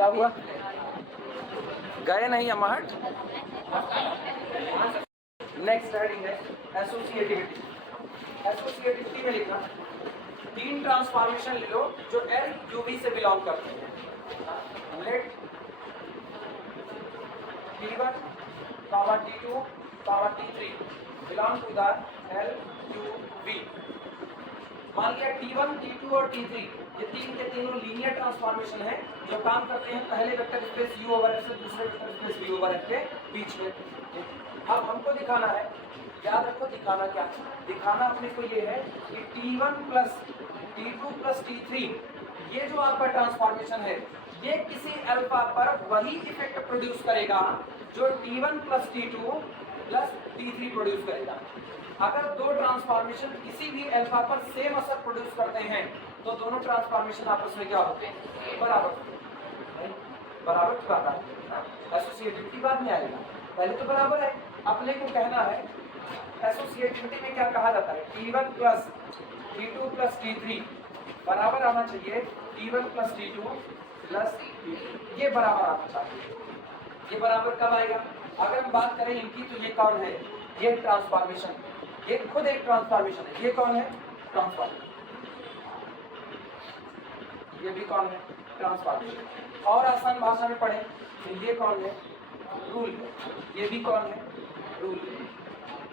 क्या हुआ, गए नहीं अमाहट। नेक्स्ट हेडिंग है एसोसिएटिविटी। एसोसिएटिविटी में लिखना 3 ट्रांसफॉर्मेशन ले लो जो एल यूवी से बिलोंग करते हैं। Let T1, T2, T3 belong to the L U V. मान लिया T1, T2 और T3 ये तीन के तीनों लीनियर ट्रांसफॉर्मेशन है जो काम करते हैं पहले vector space U over F से दूसरे vector space V over F के बीच में। अब हमको दिखाना है, याद रखो दिखाना क्या, दिखाना अपने को ये है कि T1 plus T2 plus T3 ये जो आपका ट्रांसफॉर्मेशन है ये किसी अल्फा पर वही इफेक्ट प्रोड्यूस करेगा जो T1 plus T2 plus T3 produce करेगा। अगर दो ट्रांसफॉर्मेशन किसी भी अल्फा पर सेम असर प्रोड्यूस करते हैं तो दोनों ट्रांसफॉर्मेशन आपस में क्या होते हैं, बराबर। बराबर की बात है, एसोसिएटिविटी बाद में आएगा, पहले तो बराबर है। अपने को कहना है एसोसिएटिविटी में क्या कहा जाता है, T1 plus T2 plus T3 बराबर आना चाहिए T1 plus T2 plus T3, ये बराबर आना चाहिए। ये बराबर कब आएगा, अगर हम बात करें इनकी तो ये कौन है, ये ट्रांसफॉर्मेशन, ये खुद एक ट्रांसफॉर्मेशन है। ये कौन है, ट्रांसफॉर्मेशन, ये भी कौन है, ट्रांसफॉर्मेशन। और आसान भाषा में पढ़े तो ये कौन है, रूल है, ये भी कौन है, रूल है।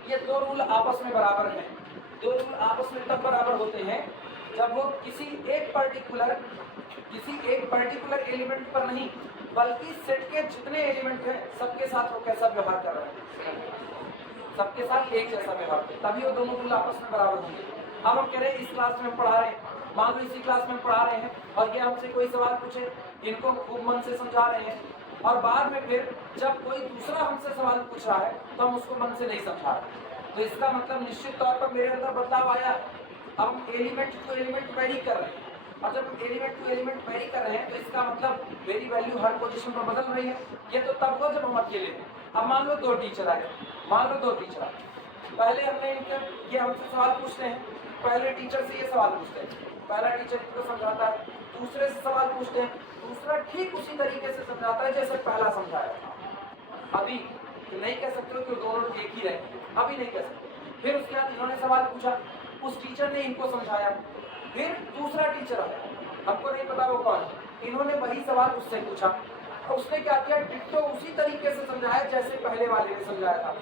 ये दो रूल आपस में बराबर हैं। दो रूल आपस में तब बराबर होते हैं जब वो किसी एक पर्टिकुलर एलिमेंट पर नहीं बल्कि सेट के जितने एलिमेंट हैं सबके साथ वो कैसा व्यवहार कर रहे हैं, सबके साथ एक जैसा व्यवहार, तभी वो दोनों रूल आपस में बराबर होंगे। अब हम कह रहे हैं इस क्लास में पढ़ा रहे हैं, मान लो इसी क्लास में पढ़ा रहे हैं और ये हमसे कोई सवाल पूछे, इनको खूब मन से समझा रहे हैं और बाद में फिर जब कोई दूसरा हमसे सवाल पूछ रहा है तो हम उसको मन से नहीं समझा रहे, तो इसका मतलब निश्चित तौर पर मेरे अंदर बदलाव आया। अब हम एलिमेंट टू एलिमेंट वेरी कर रहे हैं और जब हम एलिमेंट टू एलिमेंट वेरी कर रहे हैं तो इसका मतलब मेरी वैल्यू हर पोजीशन पर बदल रही है। ये तो तब हो जब हम अकेले हैं। अब मान लो दो टीचर आए, मान लो दो टीचर आए, पहले हमने ये हमसे सवाल पूछते हैं, पहले टीचर से ये सवाल पूछते हैं, पहला टीचर इनको समझाता है, दूसरे से सवाल पूछते हैं, दूसरा ठीक उसी तरीके से समझाता है जैसे पहला समझाया था। अभी तो नहीं कह सकते हो कि दोनों एक ही रहे, अभी नहीं कह सकते। फिर उसके बाद इन्होंने सवाल पूछा, उस टीचर ने इनको समझाया, फिर दूसरा टीचर आया, हमको नहीं पता वो कौन, इन्होंने वही सवाल उससे पूछा, उसने क्या किया, डिट्टो उसी तरीके से समझाया जैसे पहले वाले ने समझाया था।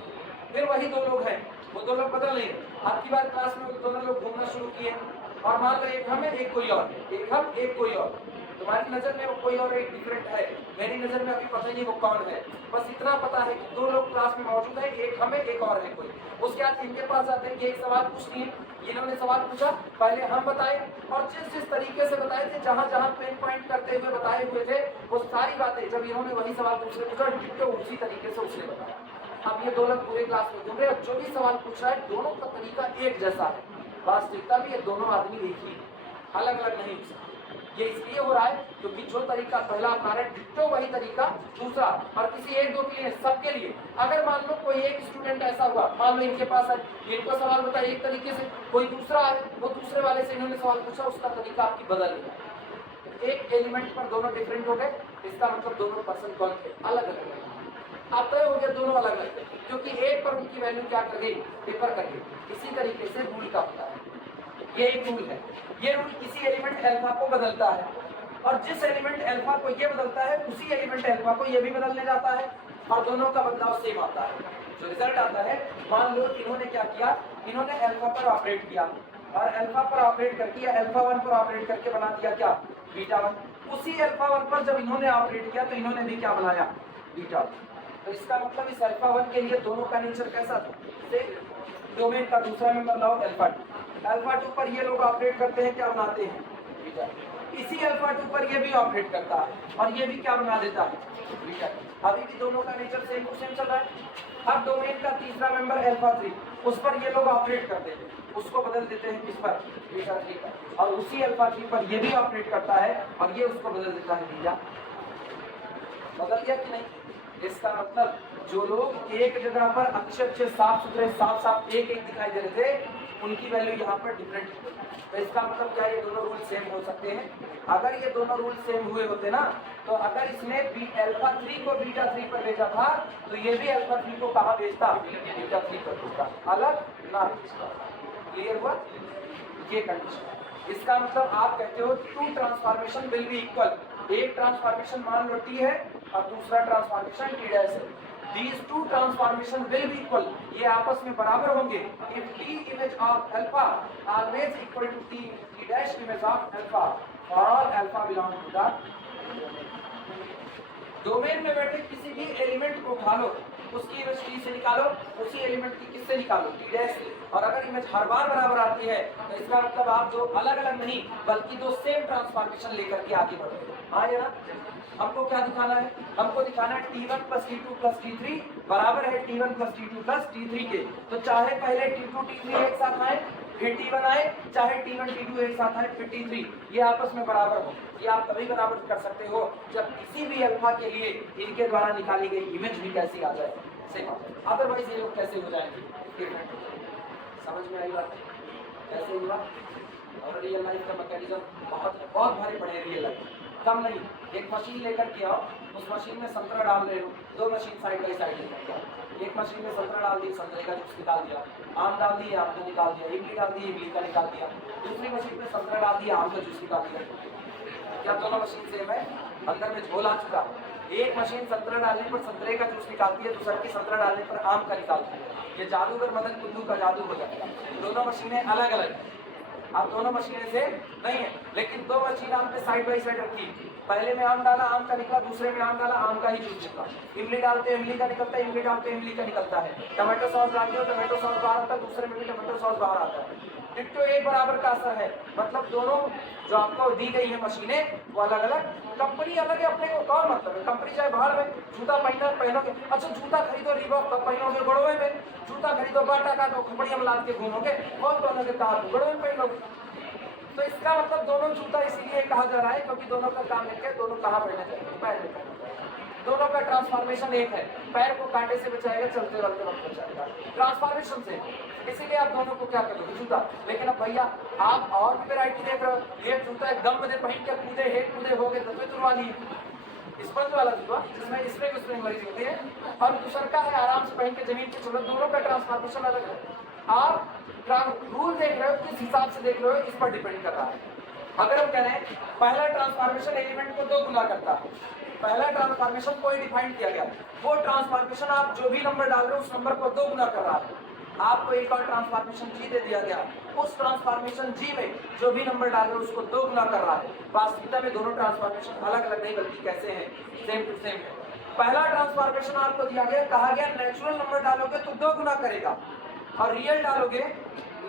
फिर वही दो लोग हैं, वो दो लोग बदल नहीं, आपकी बार क्लास में वो दोनों लोग घूमना शुरू किए और मान लो एक हम है एक कोई और, एक हम एक कोई और, तुम्हारी नजर में वो कोई और एक डिफरेंट है, मेरी नजर में अभी पता नहीं वो कौन है, बस इतना पता है कि दो लोग क्लास में मौजूद है, एक हम है एक और है कोई। उसके बाद इनके पास आते हैं कि एक सवाल पूछती है, इन्होंने सवाल पूछा, पहले हम बताए और जिस जिस तरीके से बताए थे, जहां जहां पिन पॉइंट करते हुए बताए हुए थे वो सारी बातें जब इन्होंने वही सवाल दूसरे पूछा तो उसी तरीके से उसने बताया। अब ये दो लोग पूरे क्लास में घूम रहे और जो भी सवाल पूछ रहा है दोनों का तरीका एक जैसा है, वास्तविकता भी ये दोनों आदमी एक ही, अलग अलग नहीं। ये इसलिए हो रहा है क्योंकि जो तरीका पहला अपना रहे डिट्टो वही तरीका दूसरा, और किसी एक दो के लिए सबके लिए। अगर मान लो कोई एक स्टूडेंट ऐसा हुआ, मान लो इनके पास है, इनको सवाल बताया एक तरीके से, कोई दूसरा है वो दूसरे वाले से इन्होंने सवाल पूछा, उसका तरीका आपकी बदल गया। एक एलिमेंट पर दोनों डिफरेंट हो गए, इसका मतलब दोनों पर्सन कौन थे, अलग अलग अब तय हो गया, दोनों अलग अलग, क्योंकि एक पर उनकी वैल्यू क्या कर गई, डिफर कर गई। इसी तरीके से रूल का होता है, ये एक रूल है। ये रूल किसी एलिमेंट अल्फा को बदलता है और जिस एलिमेंट अल्फा को ये बदलता है उसी एलिमेंट अल्फा को ये भी बदलने जाता है और दोनों का बदलाव सेम आता है। जो रिजल्ट आता है, मान लो इन्होंने क्या किया, इन्होंने अल्फा पर ऑपरेट किया और अल्फा पर ऑपरेट करके अल्फा 1 पर ऑपरेट करके बना दिया क्या, बीटा 1। उसी अल्फा 1 पर जब इन्होंने ऑपरेट किया तो इन्होंने भी क्या बनाया, बीटा 1। तो इसका मतलब इस अल्फा 1 के लिए दोनों का नेचर कैसा था, डोमेन का दूसरा मेंबर लाओ अल्फा 2। अल्फा 2 पर ये लोग ऑपरेट करते हैं, क्या बनाते हैं, बीटा। इसी अल्फा 2 पर ये भी ऑपरेट करता है और ये भी क्या बना देता है, बीटा। अभी भी दोनों का नेचर सेम टू सेम चल रहा है। अब डोमेन का तीसरा मेंबर अल्फा 3, उस पर ये लोग ऑपरेट करते हैं, उसको बदल देते हैं किस पर, बीटा 3 पर, और उसी अल्फा 3 पर ये भी ऑपरेट करता है और ये उसको बदल देता है बीटा। बदल दिया कि नहीं। इसका मतलब जो लोग एक जगह पर अच्छे अच्छे साफ सुथरे साफ साफ एक एक दिखाई दे रहे थे उनकी वैल्यू यहाँ पर डिफरेंट है। तो इसका मतलब क्या, ये दोनों रूल सेम हो सकते हैं। अगर ये दोनों रूल सेम हुए होते ना, तो अगर इसने अल्फा 3 को बीटा 3 पर भेजा था, तो ये भी अल्फा 3 को कहाँ भेजता, बीटा 3 पर भेजता, अलग ना भेजता। क्लियर हुआ ये कंडीशन। इसका मतलब आप कहते हो two transformation will be equal, एक ट्रांसफॉर्मेशन मान लो टी है और दूसरा ट्रांसफॉर्मेशन टी डैश है। These two transformation will be equal, ये आपस में बराबर होंगे if t image of alpha always equal to t dash image of alpha for all alpha belong to the domain में बैठे किसी भी एलिमेंट को उठा लो, उसकी इमेज टी से निकालो, उसी एलिमेंट की किससे निकालो, टी डैश से। और अगर इमेज हर बार बराबर आती है तो इसका मतलब आप जो अलग अलग नहीं बल्कि दो सेम ट्रांसफॉर्मेशन लेकर के आगे बढ़ो। हाँ या ना? हमको क्या दिखाना है, हमको दिखाना है t1 plus t2 plus t3 बराबर है t1 plus t2 plus t3 के। तो चाहे पहले t2 t3 एक साथ आए फिर t1 आए, चाहे t1 t2 एक साथ आए फिर t3, ये आपस में बराबर हो। ये आप तभी बराबर कर सकते हो जब किसी भी अल्फा के लिए इनके द्वारा निकाली गई इमेज भी कैसी आ जाए, सेम आ जाए। अदरवाइज ये लोग कैसे हो जाएंगे, समझ में आई बात कैसे हुआ। और रियल लाइफ का मैकेनिज्म बहुत बहुत भारी पड़े। रियल लाइफ कम नहीं, एक मशीन लेकर के आओ, उस मशीन में संतरा डाल रहे हो, दो मशीन साइड बाई साइड लेकर के आओ। एक मशीन में संतरा डाल दी, संतरे का जूस निकाल दिया, आम डाल दिया, आम का निकाल दिया, इमली डाल दी, इमली का निकाल दिया। दूसरी मशीन में संतरा डाल दिया, आम का जूस निकाल दिया। क्या दोनों मशीन सेम है? अंदर में झोल आ चुका। एक मशीन संतरा डालने पर संतरे का जूस निकालती है, दूसरी की संतरा डालने पर आम का निकालती है। ये जादूगर मदन कुल्लू का जादू हो जाएगा। दोनों मशीनें अलग अलग, आप दोनों मशीनें से नहीं है, लेकिन दो मशीन आपने साइड बाई साइड रखी। पहले में आम डाला, आम का निकला, दूसरे में आम डाला, आम का ही जूस निकला। इमली डालते हैं, इमली का निकलता है, इमली डालते हैं, इमली का निकलता है। टमाटो सॉस डालते हो, टमाटो सॉस बाहर आता है, दूसरे में भी टमाटो सॉस बाहर आता है। डिट्टो एक बराबर का असर है। मतलब दोनों जो आपको दी गई है मशीनें वो अलग अलग, कंपनी अलग है, अपने को कौन मतलब है। कंपनी चाहे बाहर में जूता पहनोगे, अच्छा जूता खरीदो रीबॉक कब पहनोगे, गड़ोए में। जूता खरीदो बाटा का, तो खपड़िया में लाद के घूमोगे, कौन पहनोगे, कहा गड़ोए में पहनोगे। तो इसका मतलब दोनों जूता इसीलिए कहा जा रहा है क्योंकि दोनों का काम एक है, दोनों कहाँ पहनना चाहिए, पैर में पहनना चाहिए। दोनों का ट्रांसफॉर्मेशन एक है, पैर को कांटे से बचाएगा, चलते वलते वक्त बचाएगा ट्रांसफॉर्मेशन से। इसीलिए आप दोनों को क्या करोगे, जूता। लेकिन अब भैया आप और भी वेरायटी देख रहे हो, ये जूता एकदम में पहन के कूदे हो गए, दबे तुरवा लिए स्पंज वाला जूता जिसमें इसमें उसमें मरीज होती है, और दूसर का है आराम से पहन के जमीन पे चलो। दोनों का ट्रांसफॉर्मेशन अलग है। आप रूल देख रहे हो, किस हिसाब से देख रहे हो, इस पर डिपेंड कर रहा है। अगर हम कह रहे हैं पहला ट्रांसफॉर्मेशन एलिमेंट को 2 गुना करता है, पहला ट्रांसफॉर्मेशन कोई डिफाइन किया गया, वो ट्रांसफॉर्मेशन आप जो भी नंबर डाल रहे हो उस नंबर को 2 गुना कर रहा है। आपको एक और ट्रांसफॉर्मेशन जी दे दिया गया, उस ट्रांसफॉर्मेशन जी में जो भी नंबर डाल रहे हो उसको 2 गुना कर रहा है। वास्तविकता में दोनों ट्रांसफॉर्मेशन अलग अलग नहीं बल्कि कैसे हैं, सेम टू सेम है। पहला ट्रांसफॉर्मेशन आपको दिया गया, कहा गया नेचुरल नंबर डालोगे तो 2 गुना करेगा, और रियल डालोगे,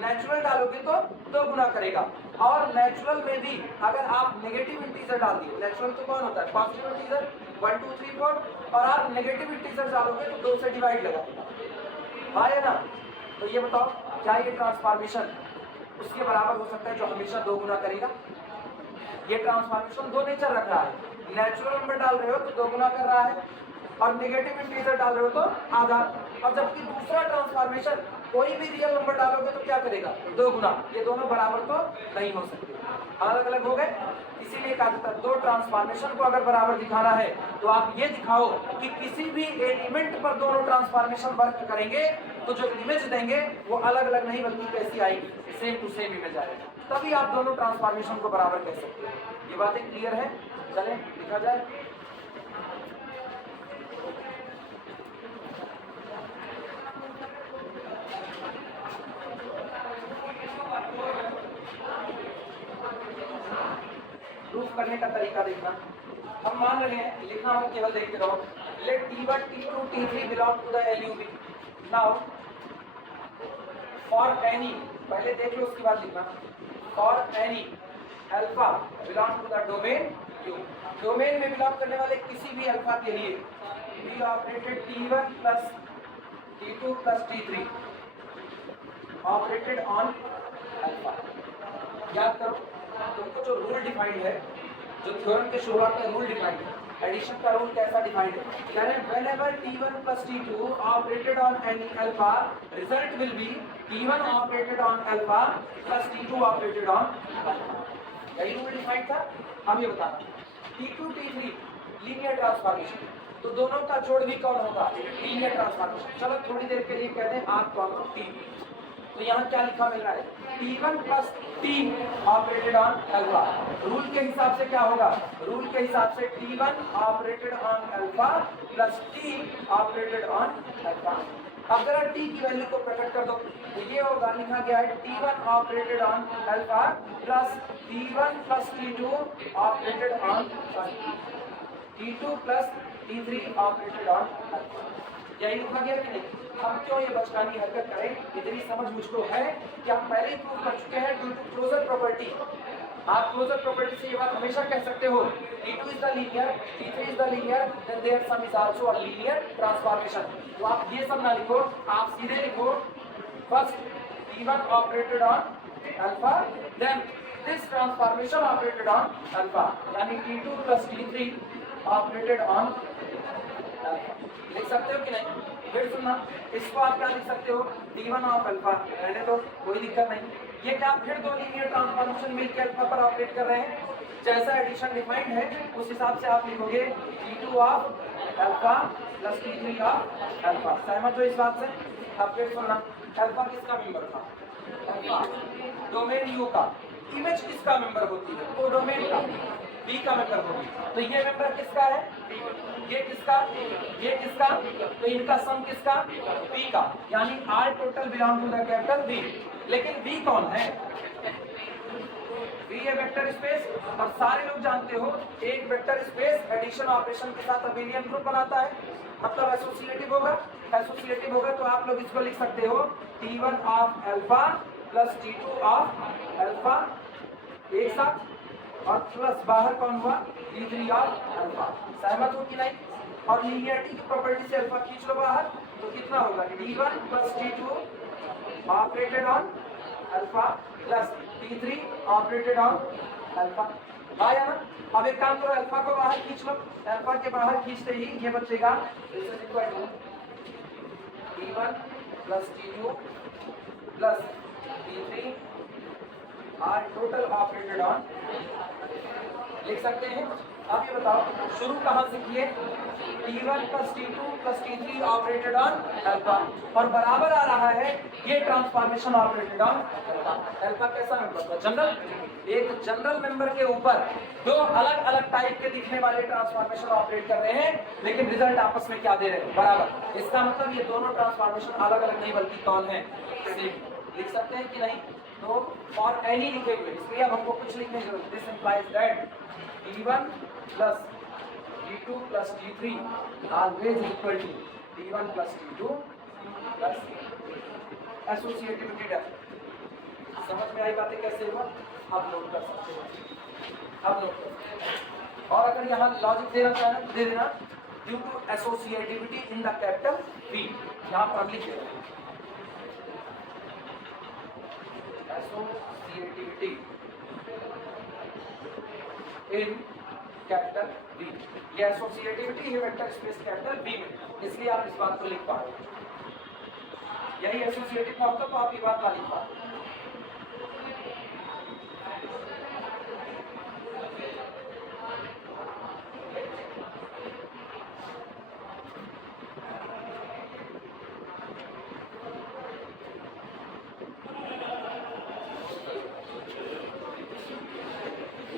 नेचुरल डालोगे तो 2 गुना करेगा। और नेचुरल में भी अगर आप नेगेटिव इंटीजर डाल दिए, नेचुरल तो कौन होता है, पॉजिटिव इंटीजर 1 2 3 4, और आप नेगेटिव इंटीजर डालोगे तो 2 से डिवाइड लगाएगा। हाँ या ना? तो ये बताओ क्या ये ट्रांसफॉर्मेशन उसके बराबर हो सकता है जो हमेशा 2 गुना करेगा? ये ट्रांसफॉर्मेशन 2 नेचर रख रहा है, नेचुरल नंबर डाल रहे हो तो 2 गुना कर रहा है, और नेगेटिव इंटीजर डाल रहे हो तो आधा। और जबकि दूसरा ट्रांसफॉर्मेशन कोई भी रियल नंबर डालोगे तो क्या करेगा, 2 गुना। ये दोनों बराबर तो नहीं हो सकते, अलग अलग हो गए। इसीलिए कहा जाता है 2 ट्रांसफॉर्मेशन को अगर बराबर दिखाना है तो आप ये दिखाओ कि किसी भी एलिमेंट पर दोनों ट्रांसफॉर्मेशन वर्क करेंगे तो जो इमेज देंगे वो अलग अलग नहीं बल्कि कैसी आएगी, सेम टू सेम इमेज आएगी। तभी आप दोनों ट्रांसफॉर्मेशन को बराबर कह सकते हैं। ये बातें क्लियर है? चले लिखा जाए। प्रूफ करने का तरीका देखना। हम मान रहे हैं, लिखना हम केवल देखते रहो, let T1 T2 T3 belong to the LUV। Now for any, पहले देख लो उसके बाद लिखना, for any alpha belong to the domain U। Domain में बिलोंग करने वाले किसी भी अल्फा के लिए we operated T1 plus T2 plus T3 operated on alpha. याद करो तुमको जो रूल डिफाइंड है, जो थ्योरम के शुरुआत में रूल डिफाइंड है, एडिशन का रूल कैसा डिफाइंड है, कह रहे हैं whenever T1 plus T2 operated on any alpha, result will be T1 operated on alpha plus T2 operated on alpha। यही रूल डिफाइंड था। अब ये बताना T2 T3 लीनियर ट्रांसफॉर्मेशन, तो दोनों का जोड़ भी कौन होगा, लीनियर ट्रांसफॉर्मेशन। चलो थोड़ी देर के लिए कहते हैं आप कौन T, तो यहाँ क्या लिखा मिल रहा है, T1 plus T operated on alpha. Rule के हिसाब से क्या होगा, रूल के हिसाब से T1 operated on alpha plus T operated on alpha. अब जरा T की वैल्यू को प्रकट कर दो, तो ये होगा, लिखा गया है T1 operated on alpha plus T1 plus T2 operated on T2 plus T3 operated on alpha. यही लिखा गया कि नहीं। हम क्यों ये बचकानी हरकत करें, इतनी समझ मुझको है कि हम पहले ही प्रूव कर चुके हैं ड्यू टू क्लोजर प्रॉपर्टी। आप क्लोजर प्रॉपर्टी से ये बात हमेशा कह सकते हो, T2 is the linear, T3 is the linear, then there sum is also a linear transformation. तो आप ये सब ना लिखो, आप सीधे लिखो first T1 operated on alpha, then this transformation operated on alpha, यानी T2 plus T3 operated on alpha. लिख सकते हो कि नहीं। फिर सुनना, इसको आप क्या लिख सकते हो, T1 ऑफ अल्फा, रहने दो, कोई दिक्कत नहीं। ये क्या फिर दो लीनियर ट्रांसफॉर्मेशन मिलकर अल्फा पर ऑपरेट कर रहे हैं, जैसा एडिशन डिफाइंड है उस हिसाब से आप लिखोगे T2 of alpha plus T3 of alpha. सहमत हो इस बात से। अब फिर सुनना, अल्फा किसका मेंबर था, अल्फा डोमेन U का, इमेज किसका मेंबर होती है, तो डोमेन का B का मेंबर होगी। तो ये मेंबर किसका है, ये किसका, ये किसका, तो इनका सम किसका, P का, यानी R total belong to the capital B। लेकिन B कौन है, B है वेक्टर स्पेस, और सारे लोग जानते हो एक वेक्टर स्पेस एडिशन ऑपरेशन के साथ अबेलियन ग्रुप बनाता है, मतलब एसोसिएटिव होगा। एसोसिएटिव होगा तो आप लोग इसको लिख सकते हो T1 of alpha plus T2 of alpha एक साथ, और प्लस बाहर कौन हुआ, T3 ऑफ अल्फा। सहमत हो कि नहीं। और लीनियरिटी की प्रॉपर्टी से अल्फा खींच लो बाहर, तो कितना होगा, T1 plus T2 operated on alpha plus T3 operated on alpha. आया ना। अब एक काम करो, अल्फा को बाहर खींच लो, अल्फा के बाहर खींचते ही ये बचेगा T1 plus T2 plus T3 are total operated on, लिख सकते हैं। अब ये बताओ शुरू कहाँ से किए, T1 plus T2 plus T3 operated on alpha, और बराबर आ रहा है ये transformation operated on alpha. Alpha कैसा मेंबर, जनरल, एक जनरल मेंबर के ऊपर दो अलग अलग टाइप के दिखने वाले ट्रांसफॉर्मेशन ऑपरेट कर रहे हैं, लेकिन रिजल्ट आपस में क्या दे रहे हैं, बराबर। इसका मतलब ये दोनों ट्रांसफॉर्मेशन अलग अलग नहीं बल्कि कौन है, सेम। लिख सकते हैं कि नहीं। तो और एनी लिखे हुए, इसलिए अब हमको कुछ लिखने की जरूरत। This implies that T1 plus T2 plus T3 always equal to T1 plus T2 plus associativity definite. समझ में आई बातें कैसे हुआ, अब नोट कर सकते हो, अब नोट कर। और अगर यहाँ लॉजिक देना चाहे दे देना, due to associativity in the capital B, यहाँ पर लिख देना एसोसिएटिविटी इन कैपिटल B। ये एसोसिएटिविटी है वेक्टर स्पेस कैपिटल B में, इसलिए आप इस बात को लिख पा रहे हो। यही एसोसिएटिव का होता तो आप ये बात ना लिख पाते।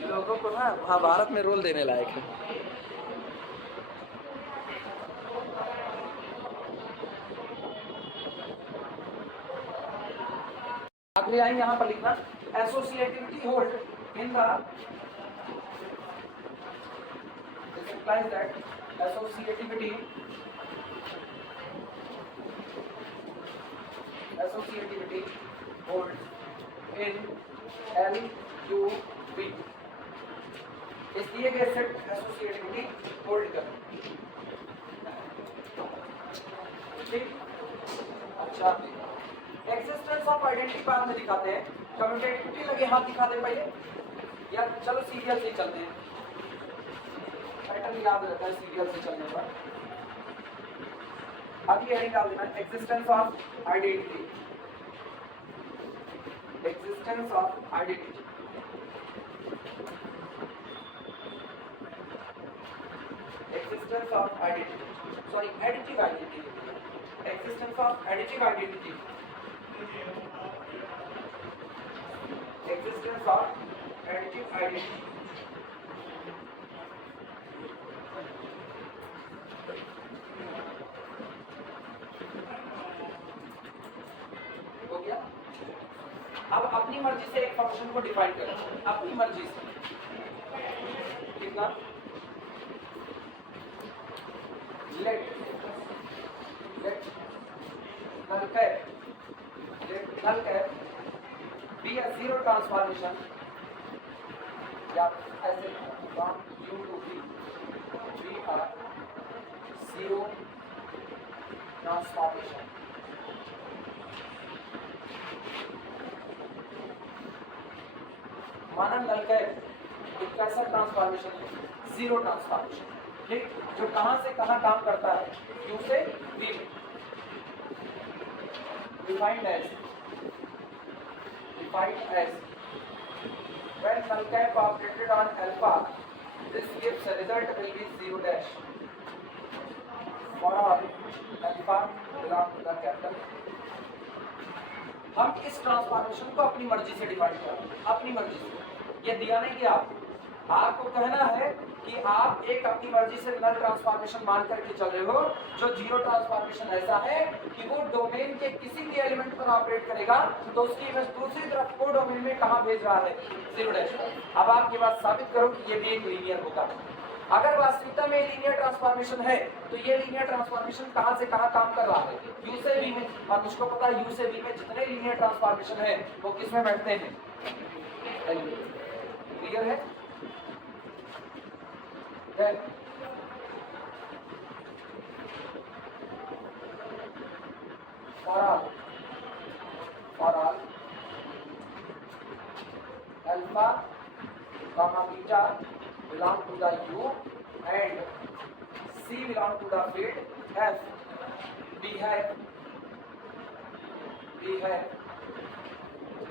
लोगों को ना महाभारत में रोल देने लायक है। अगले आएंगे यहाँ पर लिखना associativity hold in the implies that associativity holds in LUV। इस दिए गए सेट एसोसिएटिविटी होल्ड कर, ठीक। अच्छा, एक्सिस्टेंस ऑफ आइडेंटिटी बाद में दिखाते हैं, कम्यूटेटिविटी लगे हाथ दिखा दे पहले, या चलो सीरियल से चलते हैं। पैटर्न याद रहता है सीरियल से चलने पर। अभी हेडिंग डाल देना existence of identity, existence of identity. Existence of identity, sorry, additive identity, existence of additive identity, existence of additive identity। हो गया। अब अपनी मर्जी से एक फंक्शन को डिफाइन करें, अपनी मर्जी से कितना let null cap be a zero transformation, या ऐसे from u to v we are zero transformation। माना null cap एक कैसा ट्रांसफॉर्मेशन है, जीरो ट्रांसफॉर्मेशन, ठीक, जो कहां से कहां काम करता है, u से v में, defined as when null cap operated on alpha, this gives a result will be 0 dash for all alpha belong to the capital। हम इस ट्रांसफॉर्मेशन को अपनी मर्जी से डिफाइन करें, अपनी मर्जी से, ये दिया नहीं कि आपको कहना है कि आप एक अपनी मर्जी से नल ट्रांसफॉर्मेशन मान करके चल रहे हो, जो जीरो ट्रांसफॉर्मेशन ऐसा है कि वो डोमेन के किसी भी एलिमेंट पर ऑपरेट करेगा तो उसकी बस दूसरी तरफ को डोमेन में कहां भेज रहा है, जीरो डैश। अब आप ये बात साबित करो कि ये भी एक लीनियर होगा। अगर वास्तविकता में लीनियर ट्रांसफॉर्मेशन है तो ये लीनियर ट्रांसफॉर्मेशन कहां से कहां काम कर रहा है, u से v में, और मुझको पता है u से v में जितने लीनियर ट्रांसफॉर्मेशन है वो किस में बैठते हैं, क्लियर है। For all alpha comma beta belong to the u and c belong to the field f, we have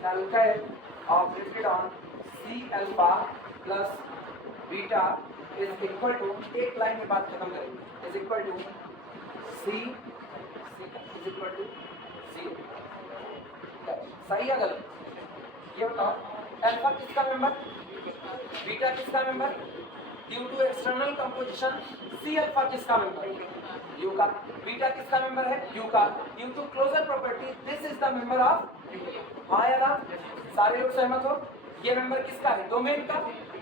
null cap operated on c alpha plus beta is equal to, एक line में बात खत्म करेंगे, is equal to c is equal to 0। सही है गलत, ये बताओ, अल्फा किसका मेंबर, बीटा किसका member, due to external composition C alpha किसका मेंबर, यू का, बीटा किसका मेंबर है, यू का, due to closure property this is the member of, हाँ या ना, सारे लोग सहमत हो, ये मेंबर किसका है, डोमेन का,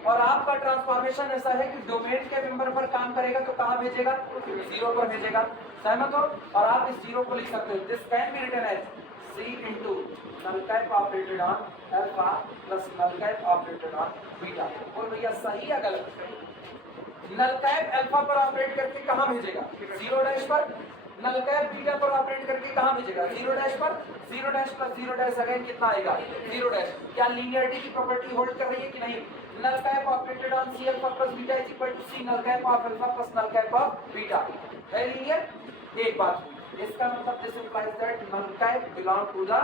और आपका ट्रांसफॉर्मेशन ऐसा है कि डोमेन के मेंबर पर काम करेगा तो कहां भेजेगा, जीरो पर भेजेगा, सहमत हो। और आप इस जीरो को लिख सकते हो, this can be written as c into null cap operated on alpha plus null cap operated on beta। बोल भैया सही या गलत, null cap अल्फा पर ऑपरेट करके कहां भेजेगा, जीरो डैश पर, null cap बीटा पर ऑपरेट करके कहां भेजेगा, जीरो डैश पर, zero dash plus zero dash again कितना आएगा, जीरो डैश। क्या लीनियरिटी की प्रॉपर्टी होल्ड कर रही है कि नहीं, null cap operated on c alpha plus beta is equal to c null cap of alpha plus null cap of beta, है लीनियर, एक बात हुई। इसका मतलब this implies that null cap belong to the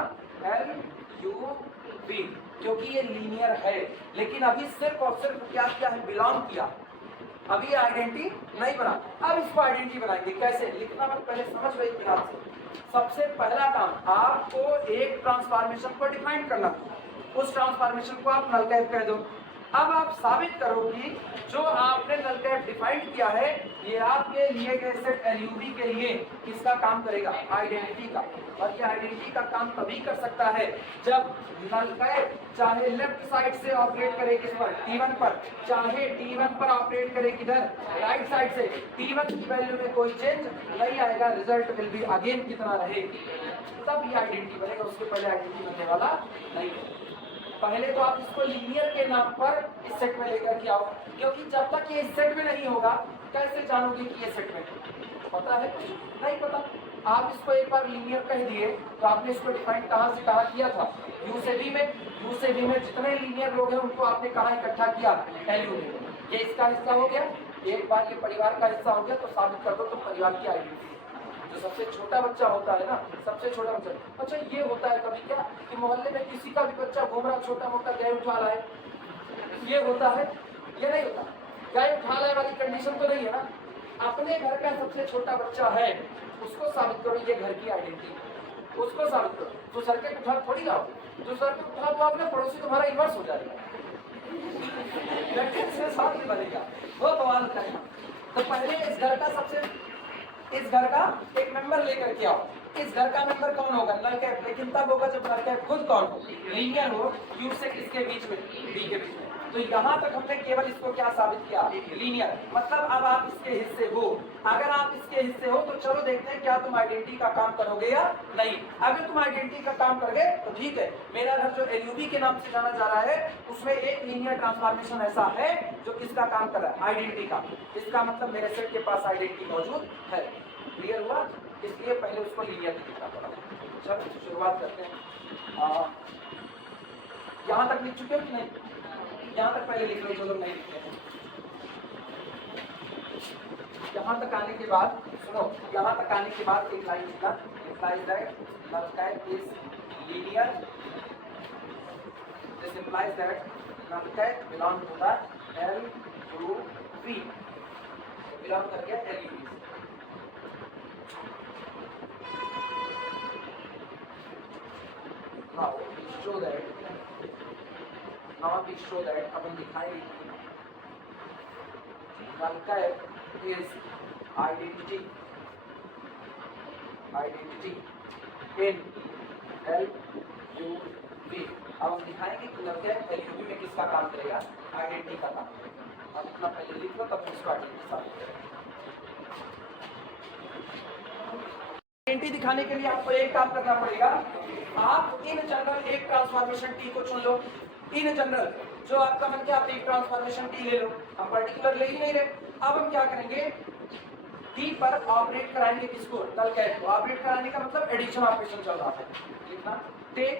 LUV, क्योंकि ये linear है, लेकिन अभी सिर्फ और सिर्फ क्या किया है, बिलोंग किया, अभी आइडेंटिटी नहीं बना। अब इसको आइडेंटिटी बनाएंगे कैसे, लिखना मत, पहले समझ लो इतिहास से। सबसे पहला काम, आपको एक ट्रांसफॉर्मेशन को डिफाइन करना, उस ट्रांसफॉर्मेशन को आप नल कैप कह दो। अब आप साबित करो कि जो आपने नल कैप डिफाइन किया है ये आपके लिए गए सेट LUV के लिए किसका काम करेगा, आइडेंटिटी का। और ये आइडेंटिटी का काम तभी कर सकता है जब नल कैप चाहे लेफ्ट साइड से ऑपरेट करे किस पर, T1 पर, चाहे T1 पर ऑपरेट करे किधर, राइट साइड से, T1 की वैल्यू में कोई चेंज नहीं आएगा, रिजल्ट विल बी अगेन कितना रहे, तब ये आइडेंटिटी बनेगा, उसके पहले आइडेंटिटी बनने वाला नहीं है। पहले तो आप इसको लीनियर के नाम पर इस सेट में लेकर के आओ, क्योंकि जब तक ये इस सेट में नहीं होगा कैसे जानोगे कि ये सेट में पता है, कुछ नहीं पता। आप इसको एक बार लीनियर कह दिए तो आपने इसको डिफाइन कहां से कहां किया था, u से v में, u से v में जितने लीनियर लोग हैं उनको आपने कहां इकट्ठा किया, LU में, ये इसका हिस्सा हो गया, एक बार ये परिवार का हिस्सा हो गया तो साबित कर दो तुम परिवार की आइडेंटिटी। जो सबसे छोटा बच्चा होता है ना, सबसे छोटा बच्चा, अच्छा ये होता है कभी क्या कि मोहल्ले में किसी का भी बच्चा घूम रहा छोटा मोटा गए उठा लाए, ये होता है? ये नहीं होता। गए उठा लाए वाली कंडीशन तो नहीं है ना। अपने घर का सबसे छोटा बच्चा है उसको साबित करो ये घर की आइडेंटिटी, उसको साबित करो। तो सर्किट उठा थोड़ी लाओ, जो सर्किट उठा तो आपने पड़ोसी तुम्हारा इन्वर्स हो जाएगा, साथ में बनेगा, वो बवाल करेगा। तो पहले इस घर का एक मेंबर लेकर के आओ। इस घर का मेंबर कौन होगा? नल कैप। लेकिन तब होगा जब नल कैप खुद कौन हो? लीनियर हो। क्यू से किसके बीच में? बी के बीच में। तो यहाँ तक हमने केवल इसको क्या साबित किया? लीनियर। मतलब अब आप इसके हिस्से हो। अगर आप इसके हिस्से हो तो चलो देखते हैं क्या तुम आइडेंटिटी का काम करोगे या नहीं। अगर तुम आइडेंटिटी का काम करोगे तो ठीक है। मेरा घर जो एलयूबी के नाम से जाना जा रहा है उसमें एक लीनियर ट्रांसफॉर्मेशन ऐसा है जो किसका काम कर रहा है? आइडेंटिटी का। इसका मतलब मेरे सेट के पास आइडेंटिटी मौजूद है। क्लियर हुआ? इसलिए पहले उसको लीनियर लिखना पड़ा। चलो शुरुआत करते हैं। यहाँ तक लिख चुके हो कि नहीं? यहाँ तक पहले लिख लो जो लोग नहीं लिखे हैं। यहाँ तक आने के बाद सुनो, यहाँ तक आने के बाद एक लाइन लिखना, implies that null cap is linear. This implies that null cap belongs to the LUV. belong कर गया LUV। Now we show that अपन दिखाएंगे null cap is identity in LUV। अब हम दिखाएंगे कि null cap LUV में किसका काम करेगा? आइडेंटिटी का काम करेगा। अब इतना पहले लिख लो तब उसको आइडेंटिटी साबित करेगा। आइडेंटिटी दिखाने के लिए आपको एक काम करना पड़ेगा। आप इन जनरल एक ट्रांसफॉर्मेशन टी को चुन लो। इन जनरल जो आपका मन किया आप एक ट्रांसफॉर्मेशन टी ले लो। हम पर्टिकुलर ले ही नहीं रहे। अब हम क्या करेंगे? टी पर ऑपरेट कराएंगे किसको? नल कैप को। ऑपरेट कराने का मतलब एडिशन ऑपरेशन चल रहा है। लिखना टेक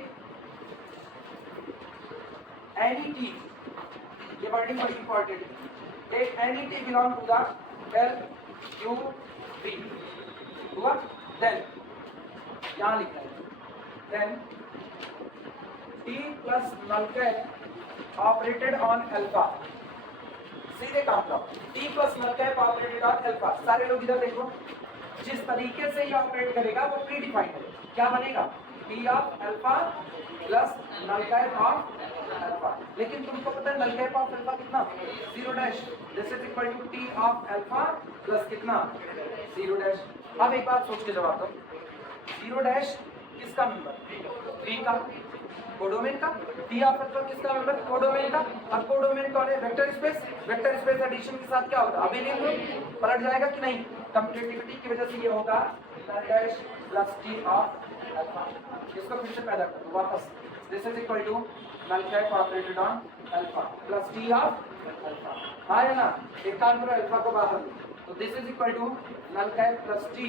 एनी टी, ये वर्डिंग बड़ी इंपॉर्टेंट है। Take any T belong to the LUV हुआ। देन यहां लिखना है then T plus null cap operated on alpha. सीधे काम करो। T plus null cap operated on alpha. सारे लोग इधर देखो, जिस तरीके से ये ऑपरेट करेगा वो प्री डिफाइंड है। क्या बनेगा? T of alpha plus null cap of alpha. लेकिन तुमको पता है नल कैप ऑफ अल्फा कितना? 0 this is equal to T of alpha plus कितना? 0। अब एक बात सोच के जवाब दो। 0 किसका मेंबर? 3 का। कोडोमेन का। T ऑफ अल्फा किसका मेंबर? कोडोमेन का। अब कोडोमेन कौन है? Vector space. Vector space addition के साथ क्या होता है? अभी नहीं पलट जाएगा कि नहीं? कम्यूटेटिविटी की वजह से ये होगा null plus T of alpha. इसको फिर से पैदा कर दो वापस। This is equal to null cap operated on alpha plus T of alpha. हाँ है ना? एक काम करो, अल्फा को बाहर लो। तो this is equal to null cap plus T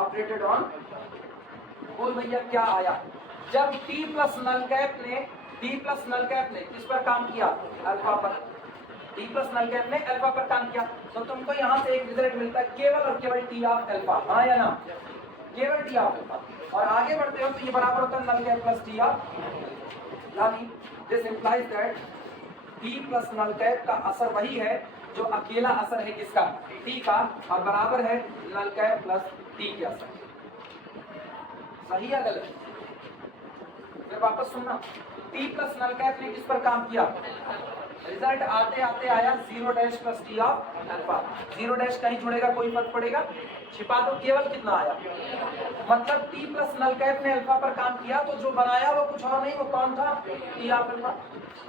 operated on. बोल भैया क्या आया? जब T प्लस नल कैप ने किस पर काम किया? अल्फा पर। T प्लस नल कैप ने अल्फा पर काम किया तो तुमको यहाँ से एक रिजल्ट मिलता है केवल और केवल T ऑफ अल्फा। हाँ या ना? केवल T ऑफ अल्फा। और आगे बढ़ते हो तो ये बराबर होता है null cap plus T of. यानी this implies that T plus null cap का असर वही है जो अकेला असर है किसका? T का, और बराबर है नल कैप प्लस T के असर। सही या गलत? फिर वापस सुनना। T प्लस नल कैप ने किस पर काम किया? रिजल्ट आते आते आया 0 प्लस T ऑफ अल्फा। 0 कहीं जुड़ेगा कोई फर्क पड़ेगा? छिपा दो। केवल कितना आया? मतलब T प्लस नल कैप ने अल्फा पर काम किया तो जो बनाया वो कुछ और नहीं, वो कौन था? T of alpha.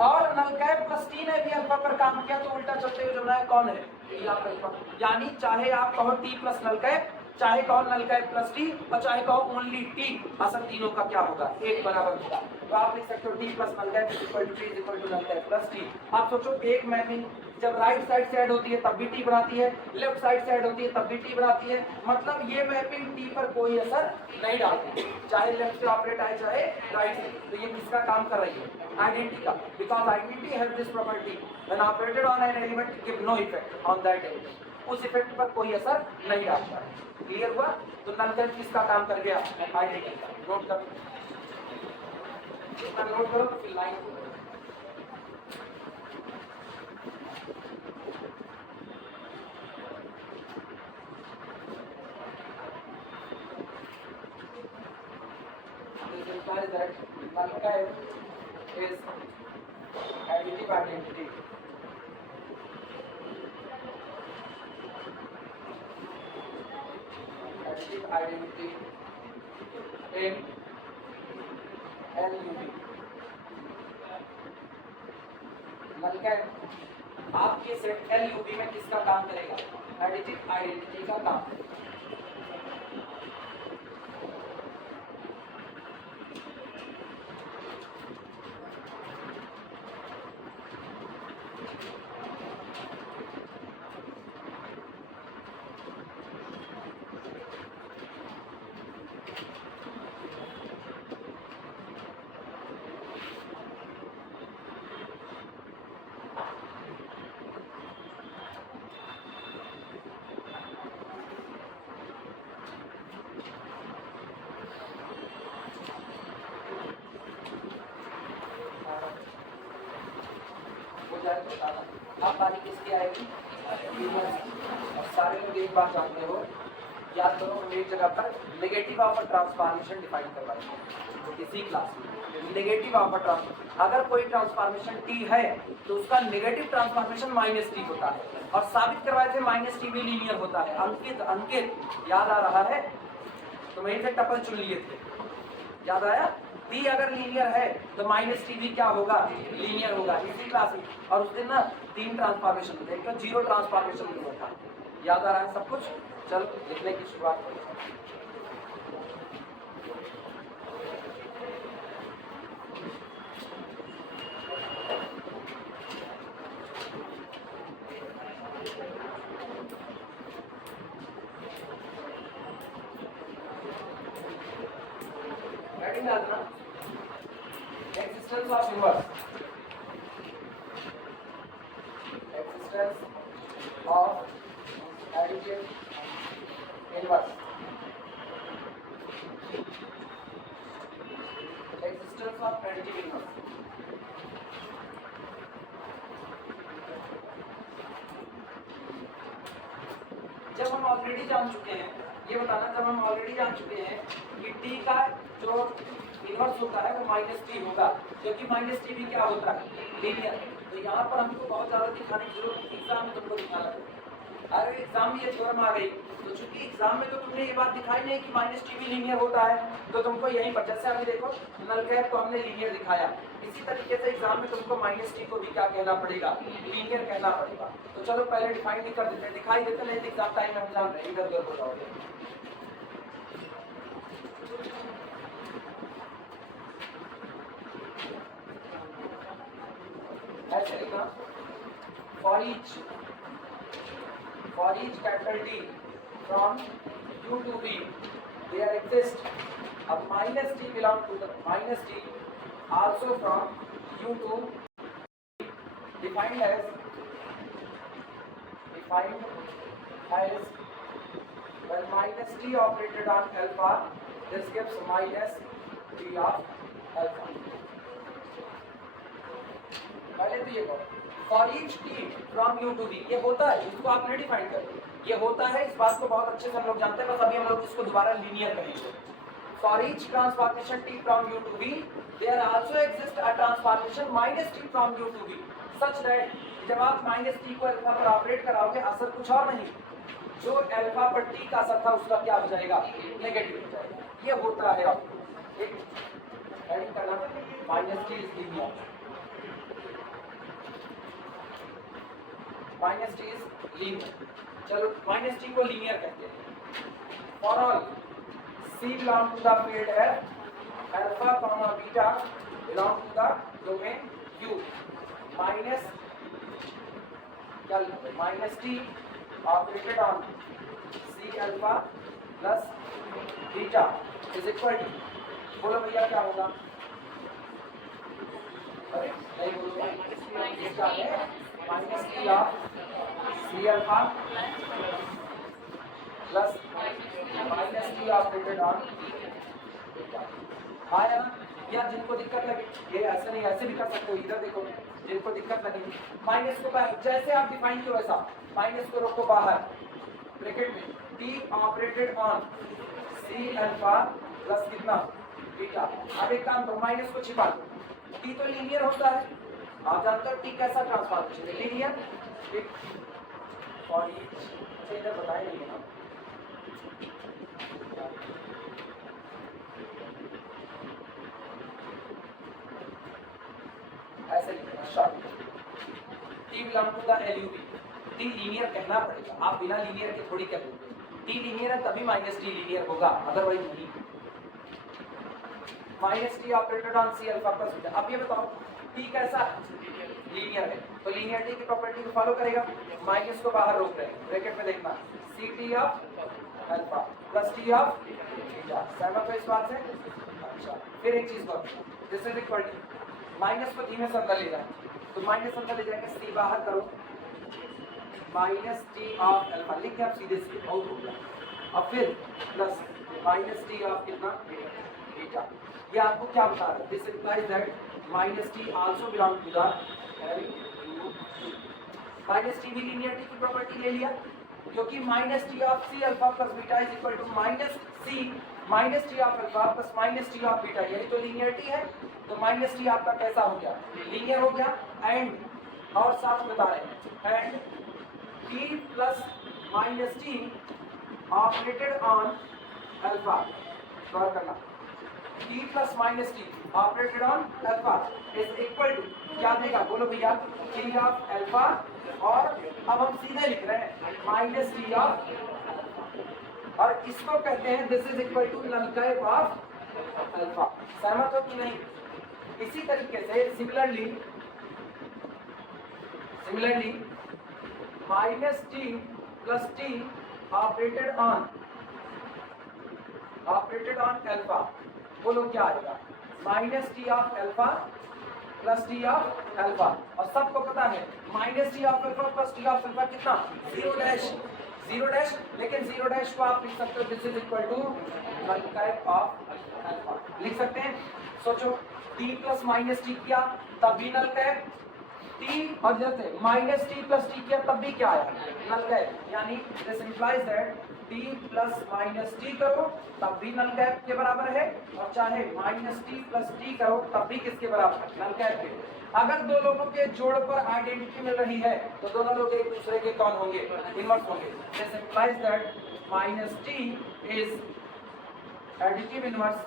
और नल कैप प्लस T ने भी अल्फा पर काम किया तो उल्टा चलते हुए जो बनाया कौन है? T of alpha. यानी चाहे आप कहो T प्लस नल कैप, चाहे कहो नल कैप प्लस T, और चाहे कहो ओनली T, असर तीनों का क्या होगा? एक बराबर होगा। तो आप लिख सकते हो T plus null cap equal to T equal to null cap plus T। आप सोचो एक मैपिंग जब राइट साइड से ऐड होती है तब भी टी बनाती है, लेफ्ट साइड से ऐड होती है तब भी टी बनाती है। मतलब ये मैपिंग टी पर कोई असर नहीं डालती, चाहे लेफ्ट से ऑपरेट आए चाहे राइट से। तो ये किसका काम कर रही है? आइडेंटिटी का, because identity has this property when operated on an element give no effect on that element, उस इफेक्ट पर कोई असर नहीं डालता है। क्लियर हुआ? तो नल कर्व किसका काम कर गया? आइडेंटिटी का। नोट कर, इतना नोट करो तो फिर line that null curve is additive identity. Additive identity in LUV. null curve आपके सेट LUV में किसका काम करेगा? एडिटिव आइडेंटिटी का काम। आप बारी किसकी आएगी? और सारे लोग एक बात जानते हो, याद करो, हम एक जगह पर नेगेटिव ऑफ ट्रांसफॉर्मेशन डिफाइन करवाएंगे इसी क्लास में। नेगेटिव ऑफ ट्रांसफॉर्मेशन, अगर कोई ट्रांसफॉर्मेशन टी है तो उसका नेगेटिव ट्रांसफॉर्मेशन माइनस टी होता है, और साबित करवाए थे माइनस टी भी लीनियर होता है। अंकित याद आ रहा है? तो वहीं से टपल चुन लिए थे, याद आया? टी अगर लीनियर है तो माइनस टी भी क्या होगा? लीनियर होगा। इसी क्लास में और उस दिन ना 3 ट्रांसफॉर्मेशन होते हैं, 0 ट्रांसफॉर्मेशन भी होता। याद आ रहा है सब कुछ? चलो लिखने की शुरुआत करें। हेडिंग डालना, existence of inverse, existence of additive inverse, existence of additive inverse। जब हम ऑलरेडी जान चुके हैं, ये बताना, जब हम ऑलरेडी जान चुके हैं कि टी का जो इनवर्स होता है वो माइनस टी होगा, क्योंकि माइनस टी भी क्या होता है? लीनियर। तो यहाँ पर हमको बहुत ज़्यादा दिखाने की जरूरत नहीं, एग्जाम में तुमको दिखाना पड़ेगा। अरे एग्जाम में ये थ्योरम आ गई तो चूंकि एग्जाम में तो तुमने ये बात दिखाई नहीं कि माइनस टी भी लीनियर होता है, तो तुमको यहीं पर, जैसे अभी देखो नल कैप को हमने लीनियर दिखाया, इसी तरीके से एग्जाम में तुमको माइनस टी को भी क्या कहना पड़ेगा? लीनियर कहना पड़ेगा। तो चलो पहले डिफाइन नहीं कर देते, दिखाई देते नहीं, एग्जाम टाइम में हम जान रहे इधर उधर हो जाओगे। ऐसे लिखना, for each capital T from U to V there exists a minus T belong to the minus T also from U to defined as when minus T operated on alpha, this gives minus T of alpha। पहले तो ये कहो for each T from U to V, ये होता है, इसको आपने define कर, ये होता है, इस बात को बहुत अच्छे से हम लोग जानते हैं, बस अभी हम लोग इसको दोबारा लीनियर कहेंगे। For each transformation T from U to V there also exist a transformation minus T from U to V such that जब आप माइनस टी को अल्फा पर ऑपरेट कराओगे, असर कुछ और नहीं, जो अल्फा पर टी का असर था उसका क्या हो जाएगा? नेगेटिव हो जाएगा। ये होता है आपको एक हेडिंग करना, minus T is linear, minus T is linear. चलो माइनस टी को लीनियर कहते हैं। For all C belong to the field F, alpha comma beta belong to the domain U, minus क्या लिखोगे minus T operated on C alpha plus beta is equal to, बोलो भैया क्या होगा? अरे नहीं बोलोगे, क्या है minus T of C alpha plus minus T operated on beta. आया ना? या जिनको दिक्कत लगे ये ऐसे नहीं ऐसे भी कर सकते हो, इधर देखो जिनको दिक्कत लगे माइनस को बाहर, जैसे आप डिफाइन किया वैसा माइनस को रखो बाहर ब्रैकेट में, T operated on C alpha plus कितना बीटा। अब एक काम करो माइनस को छिपा दो, टी तो लीनियर होता है, आप जानते हो टी कैसा ट्रांसफॉर्मेशन है, लीनियर। ठीक और इधर बताए नहीं ना, ऐसे लिखना short, T belong to the LUV, T linear कहना पड़ेगा, आप बिना लीनियर के थोड़ी कह दोगे टी लीनियर है तभी माइनस टी लीनियर होगा, अदरवाइज नहीं। Minus T operated on C alpha plus beta. अब ये बताओ टी कैसा लीनियर है, तो लीनियरिटी की प्रॉपर्टी को फॉलो करेगा, माइनस को बाहर रोक रहे हैं ब्रैकेट में देखना C T of alpha plus T of beta. सहमत हो इस बात से? अच्छा फिर एक चीज बात, this is equal to minus को धीमे से अंदर ले जाए, तो माइनस अंदर ले जाएंगे सी बाहर करो माइनस टी ऑफ अल्फा लिख के आप सीधे सीधे बहुत हो गया। अब फिर प्लस माइनस टी ऑफ कितना बीटा। ये आपको क्या बता रहा है? This implies that minus T also belong to the minus T भी लीनियरिटी की प्रॉपर्टी ले लिया, क्योंकि minus T of C alpha plus beta is equal to minus C minus T of alpha plus minus T of beta, यही तो linearity है। तो minus T आपका कैसा हो गया? लीनियर हो गया। एंड और साथ बता रहे हैं and T plus minus T operated on alpha, गौर करना T plus minus T operated on alpha is equal to क्या देगा? बोलो भैया टी ऑफ अल्फा, और अब हम सीधे लिख रहे हैं माइनस टी ऑफ, और इसको कहते हैं this is equal to null cap of alpha. सहमत हो कि नहीं? इसी तरीके से similarly minus T plus T operated on alpha, बोलो क्या आएगा? Minus T of alpha plus T of alpha, और सबको पता है minus T of alpha plus T of alpha कितना? जीरो डैश, लेकिन जीरो डैश को आप लिख सकते हो this is equal to null cap of alpha, लिख सकते हैं। सोचो टी प्लस माइनस टी किया तब भी नल कैप, टी और जैसे माइनस टी प्लस टी किया तब भी क्या आया? नल कैप। यानी this implies that T plus minus T करो तब भी नल कैप के बराबर है, और चाहे माइनस टी प्लस टी करो तब भी किसके बराबर? नल कैप के। अगर दो लोगों के जोड़ पर आइडेंटिटी मिल रही है तो दोनों लोग एक दूसरे के कौन होंगे? इनवर्स होंगे। This implies that minus T is additive inverse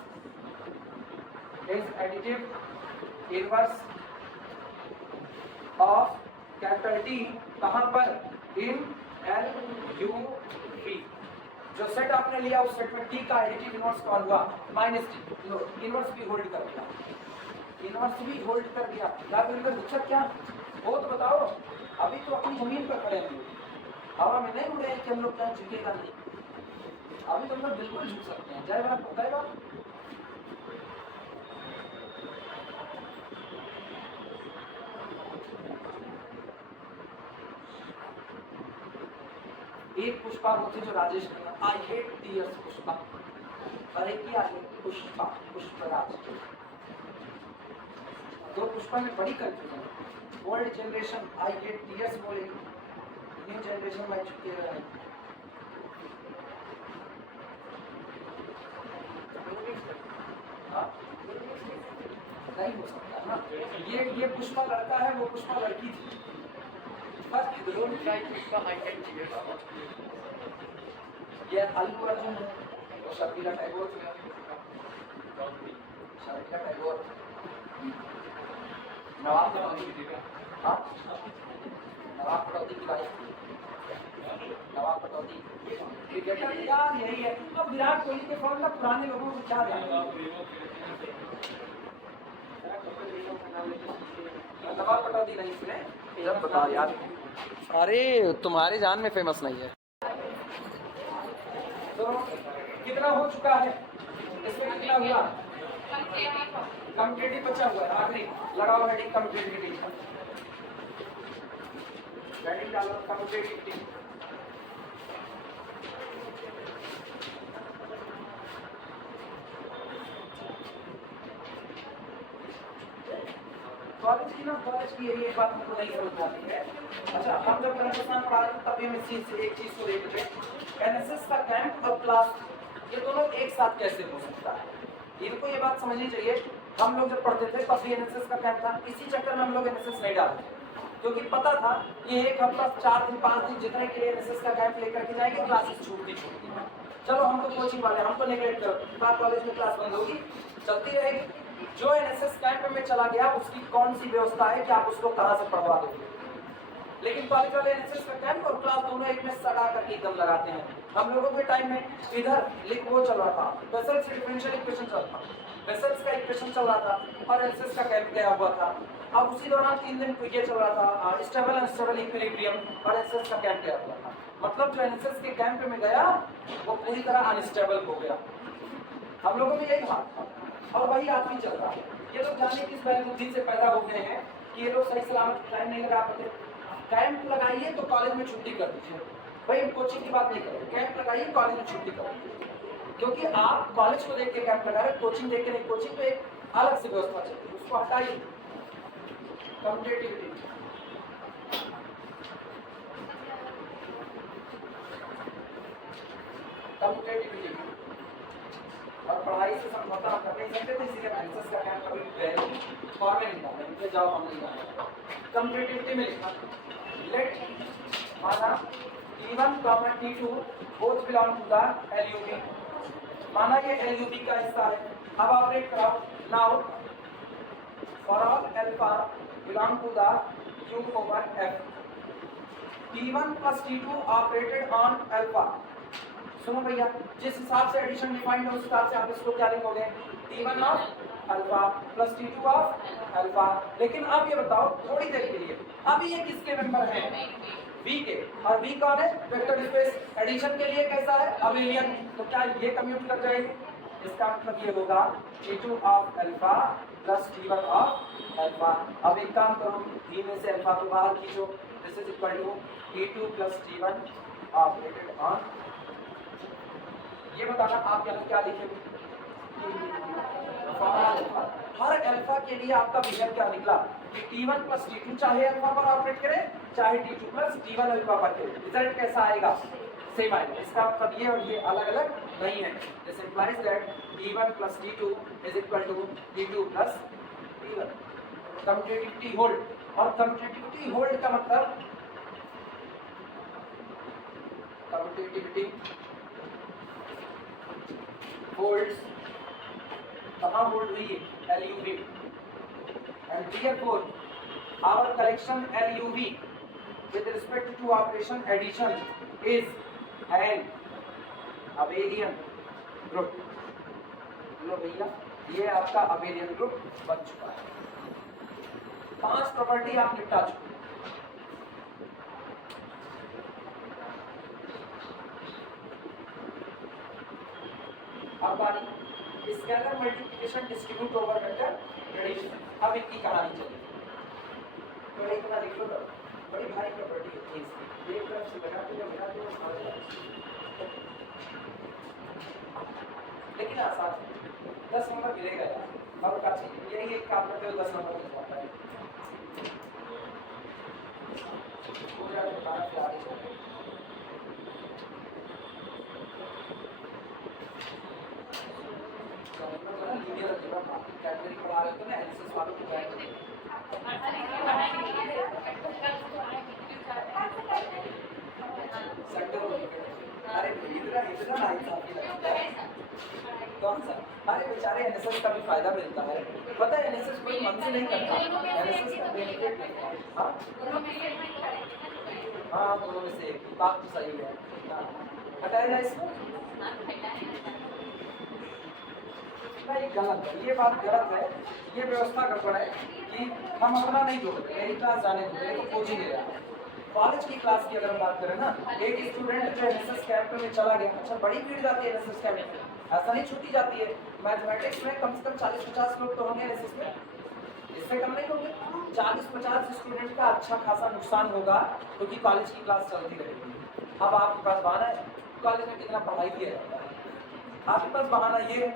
of capital T, कहां पर? In L U B. जो सेट आपने लिया उस सेट में टी का एडिटिव इनवर्स कौन हुआ? Minus T. इनवर्स भी होल्ड कर दिया, या तो इनका दिक्कत क्या हो तो बताओ। अभी तो अपनी जमीन पर खड़े हैं, हवा में नहीं उड़े कि हम लोग क्या झुकेगा नहीं, अभी तो हम लोग बिल्कुल झुक सकते हैं। जय बात बताए बात। एक पुष्पा होती जो Rajesh Khanna, I hate tears Pushpa, अरे क्या पुष्पा पुष्पराज, दो पुष्पा में बड़ी कंफ्यूजन है। Old generation I hate tears बोलेगी, न्यू जनरेशन में चुके रहे। नहीं हो सकता ना, ये पुष्पा लड़का है, वो पुष्पा लड़की थी। ये अल्लू अर्जुन है, वो शर्मिला टैगोर, नवाब पटौदी की वाइफ, नवाब पटौदी क्रिकेटर यार यही है। अब विराट कोहली के फॉर्म में पुराने लोगों को क्या ध्यान? नवाब पटौदी नहीं सुने, बताओ यार। अरे तुम्हारी जान में फेमस नहीं है। तो कितना हो चुका है, इसमें कितना हुआ? कम्पिटिटिव बचा हुआ है, आखिरी लगाओ हेडिंग कम्पिटिटिव, हेडिंग डालो कम्पिटिटिव। कॉलेज की यही एक बात हमको नहीं समझ आती है। अच्छा, हम जब राजस्थान पढ़ा रहे थे तभी हम एक चीज को देख रहे थे, एनएसएस का कैंप और क्लास ये दोनों एक साथ कैसे हो सकता है, इनको ये बात समझनी चाहिए। हम लोग जब पढ़ते थे तब भी एनएसएस का कैंप था, इसी चक्कर में हम लोग एनएसएस नहीं डालते क्योंकि पता था कि एक हफ्ता 4 दिन 5 दिन जितने के लिए एनएसएस का कैंप लेकर के जाएंगे, क्लासेस छूटती चलो हम तो कोचिंग वाले, हम तो नेगलेक्ट करो, बाद कॉलेज में क्लास बंद होगी, चलती रहेगी। जो एनएसएस कैंप में चला गया उसकी कौन सी व्यवस्था है कि आप उसको कहां से पढ़वा दोगे, लेकिन कॉलेज वाले एनएसएस का कैंप और क्लास दोनों एक में सड़ा करके एकदम लगाते हैं। हम लोगों के टाइम में इधर लिख वो चल रहा था, बेसल्स डिफरेंशियल इक्वेशन चल रहा था, बेसल्स का इक्वेशन चल रहा था और एनएसएस का कैंप गया हुआ था। अब उसी दौरान 3 दिन ये चल रहा था स्टेबल अनस्टेबल इक्विलिब्रियम और एनएसएस का कैंप गया हुआ था। मतलब जो एनएसएस के कैंप में गया वो पूरी तरह अनस्टेबल हो गया। हम लोगों में यही बात था और वही आज भी चल रहा है। ये लोग जाने किस बुद्धि से पैदा हो गए हैं कि ये लोग सही सलामत टाइम नहीं लगा पाते। कैंप लगाइए तो कॉलेज में छुट्टी कर दीजिए, भाई हम कोचिंग की बात नहीं कर रहे, कैंप लगाइए कॉलेज में छुट्टी कर दीजिए, क्योंकि आप कॉलेज को देख के कैंप लगा रहे, कोचिंग देख के नहीं। कोचिंग तो एक अलग से व्यवस्था चाहिए, उसको हटाइए। कॉम्पिटिटिविटी और पढ़ाई से समझौता हम कर नहीं सकते थे, इसीलिए एनएसएस का कैंप कभी गए फॉर्म में नहीं डाला, इनके जाओ हम नहीं जाना। कॉम्पिटिटिविटी में लिखा लेट माना T1, T2 both belong to the LUB, माना ये LUB का हिस्सा है। अब ऑपरेट कराओ now for all alpha belong to the Q/F, T1 plus T2 operated on alpha. सुनो भैया, जिस हिसाब से एडिशन डिफाइंड है उस हिसाब से आप इसको क्या लिखोगे, T1 of alpha plus T2 of alpha. लेकिन अब ये बताओ थोड़ी देर के लिए, अभी ये किसके मेंबर हैं, V के, और V कौन है, वेक्टर स्पेस। एडिशन के लिए कैसा है, अबेलियन, तो क्या ये कम्यूट कर जाएगी, इसका मतलब ये होगा T2 of alpha plus T1 of alpha. अब एक काम करो, V में से अल्फा को बाहर खींचो, this is equal to T2 plus T1 operated on. ये बताना आप यहाँ क्या लिखेंगे, हर अल्फा के लिए आपका विजन क्या निकला कि T1 प्लस T2 चाहे अल्फा पर ऑपरेट करे चाहे T2 प्लस T1 अल्फा पर करे, रिजल्ट कैसा आएगा, सेम आएगा। इसका मतलब ये और ये अलग अलग नहीं है। This implies that T1 plus T2 is equal to T2 plus T1। Commutativity hold, और कम्यूटेटिविटी होल्ड का मतलब कम्यूटेटिविटी holds कहाँ होल्ड हुई है, LUV, and therefore our collection LUV with respect to operation addition is an abelian group। लो भैया, ये आपका abelian group बन चुका है। 5 प्रॉपर्टी आप निपटा चुके। अब बारी scalar multiplication distribute over vector addition. अब इनकी कहानी चलेगी, तो एक बार लिख लो, बड़ी भारी प्रॉपर्टी है इसकी, एक तरफ से लगाते हो समझ जाओ, लेकिन आसान 10 नंबर मिलेगा यार, और क्या चाहिए, यही एक काम करते हो 10 नंबर मिल जाता है। हो जाए तो 12 से आगे चलते हैं। कैटेगरी पढ़ा रहे थे ना एनालिसिस वालों को जाएंगे अरे इतना ना कौन सा, अरे बेचारे एनएसएस का भी फायदा मिलता है, पता है एनएसएस कोई मन से नहीं करता, एनएसएस का बेनिफिट मिलता है। हाँ दोनों में से एक बात तो सही है, हटाया जाए इसको, नहीं गलत है, ये बात गलत है, ये व्यवस्था गड़बड़ है कि हम अपना नहीं जोड़ते, मेरी क्लास जाने दो, मेरे को कोचिंग ले रहा है, कॉलेज की क्लास की अगर हम बात करें ना, एक स्टूडेंट जो एनएसएस कैंप में चला गया, अच्छा बड़ी भीड़ जाती है एनएसएस कैंप में, ऐसा नहीं छुट्टी जाती है। मैथमेटिक्स में कम से कम 40-50 लोग तो होंगे एनएसएस में, इससे कम नहीं होंगे। 40-50 स्टूडेंट का अच्छा खासा नुकसान होगा क्योंकि कॉलेज की क्लास चलती रहेगी। अब आपके पास बहाना है, कॉलेज में कितना पढ़ाई किया जाता है, आपके पास बहाना ये है।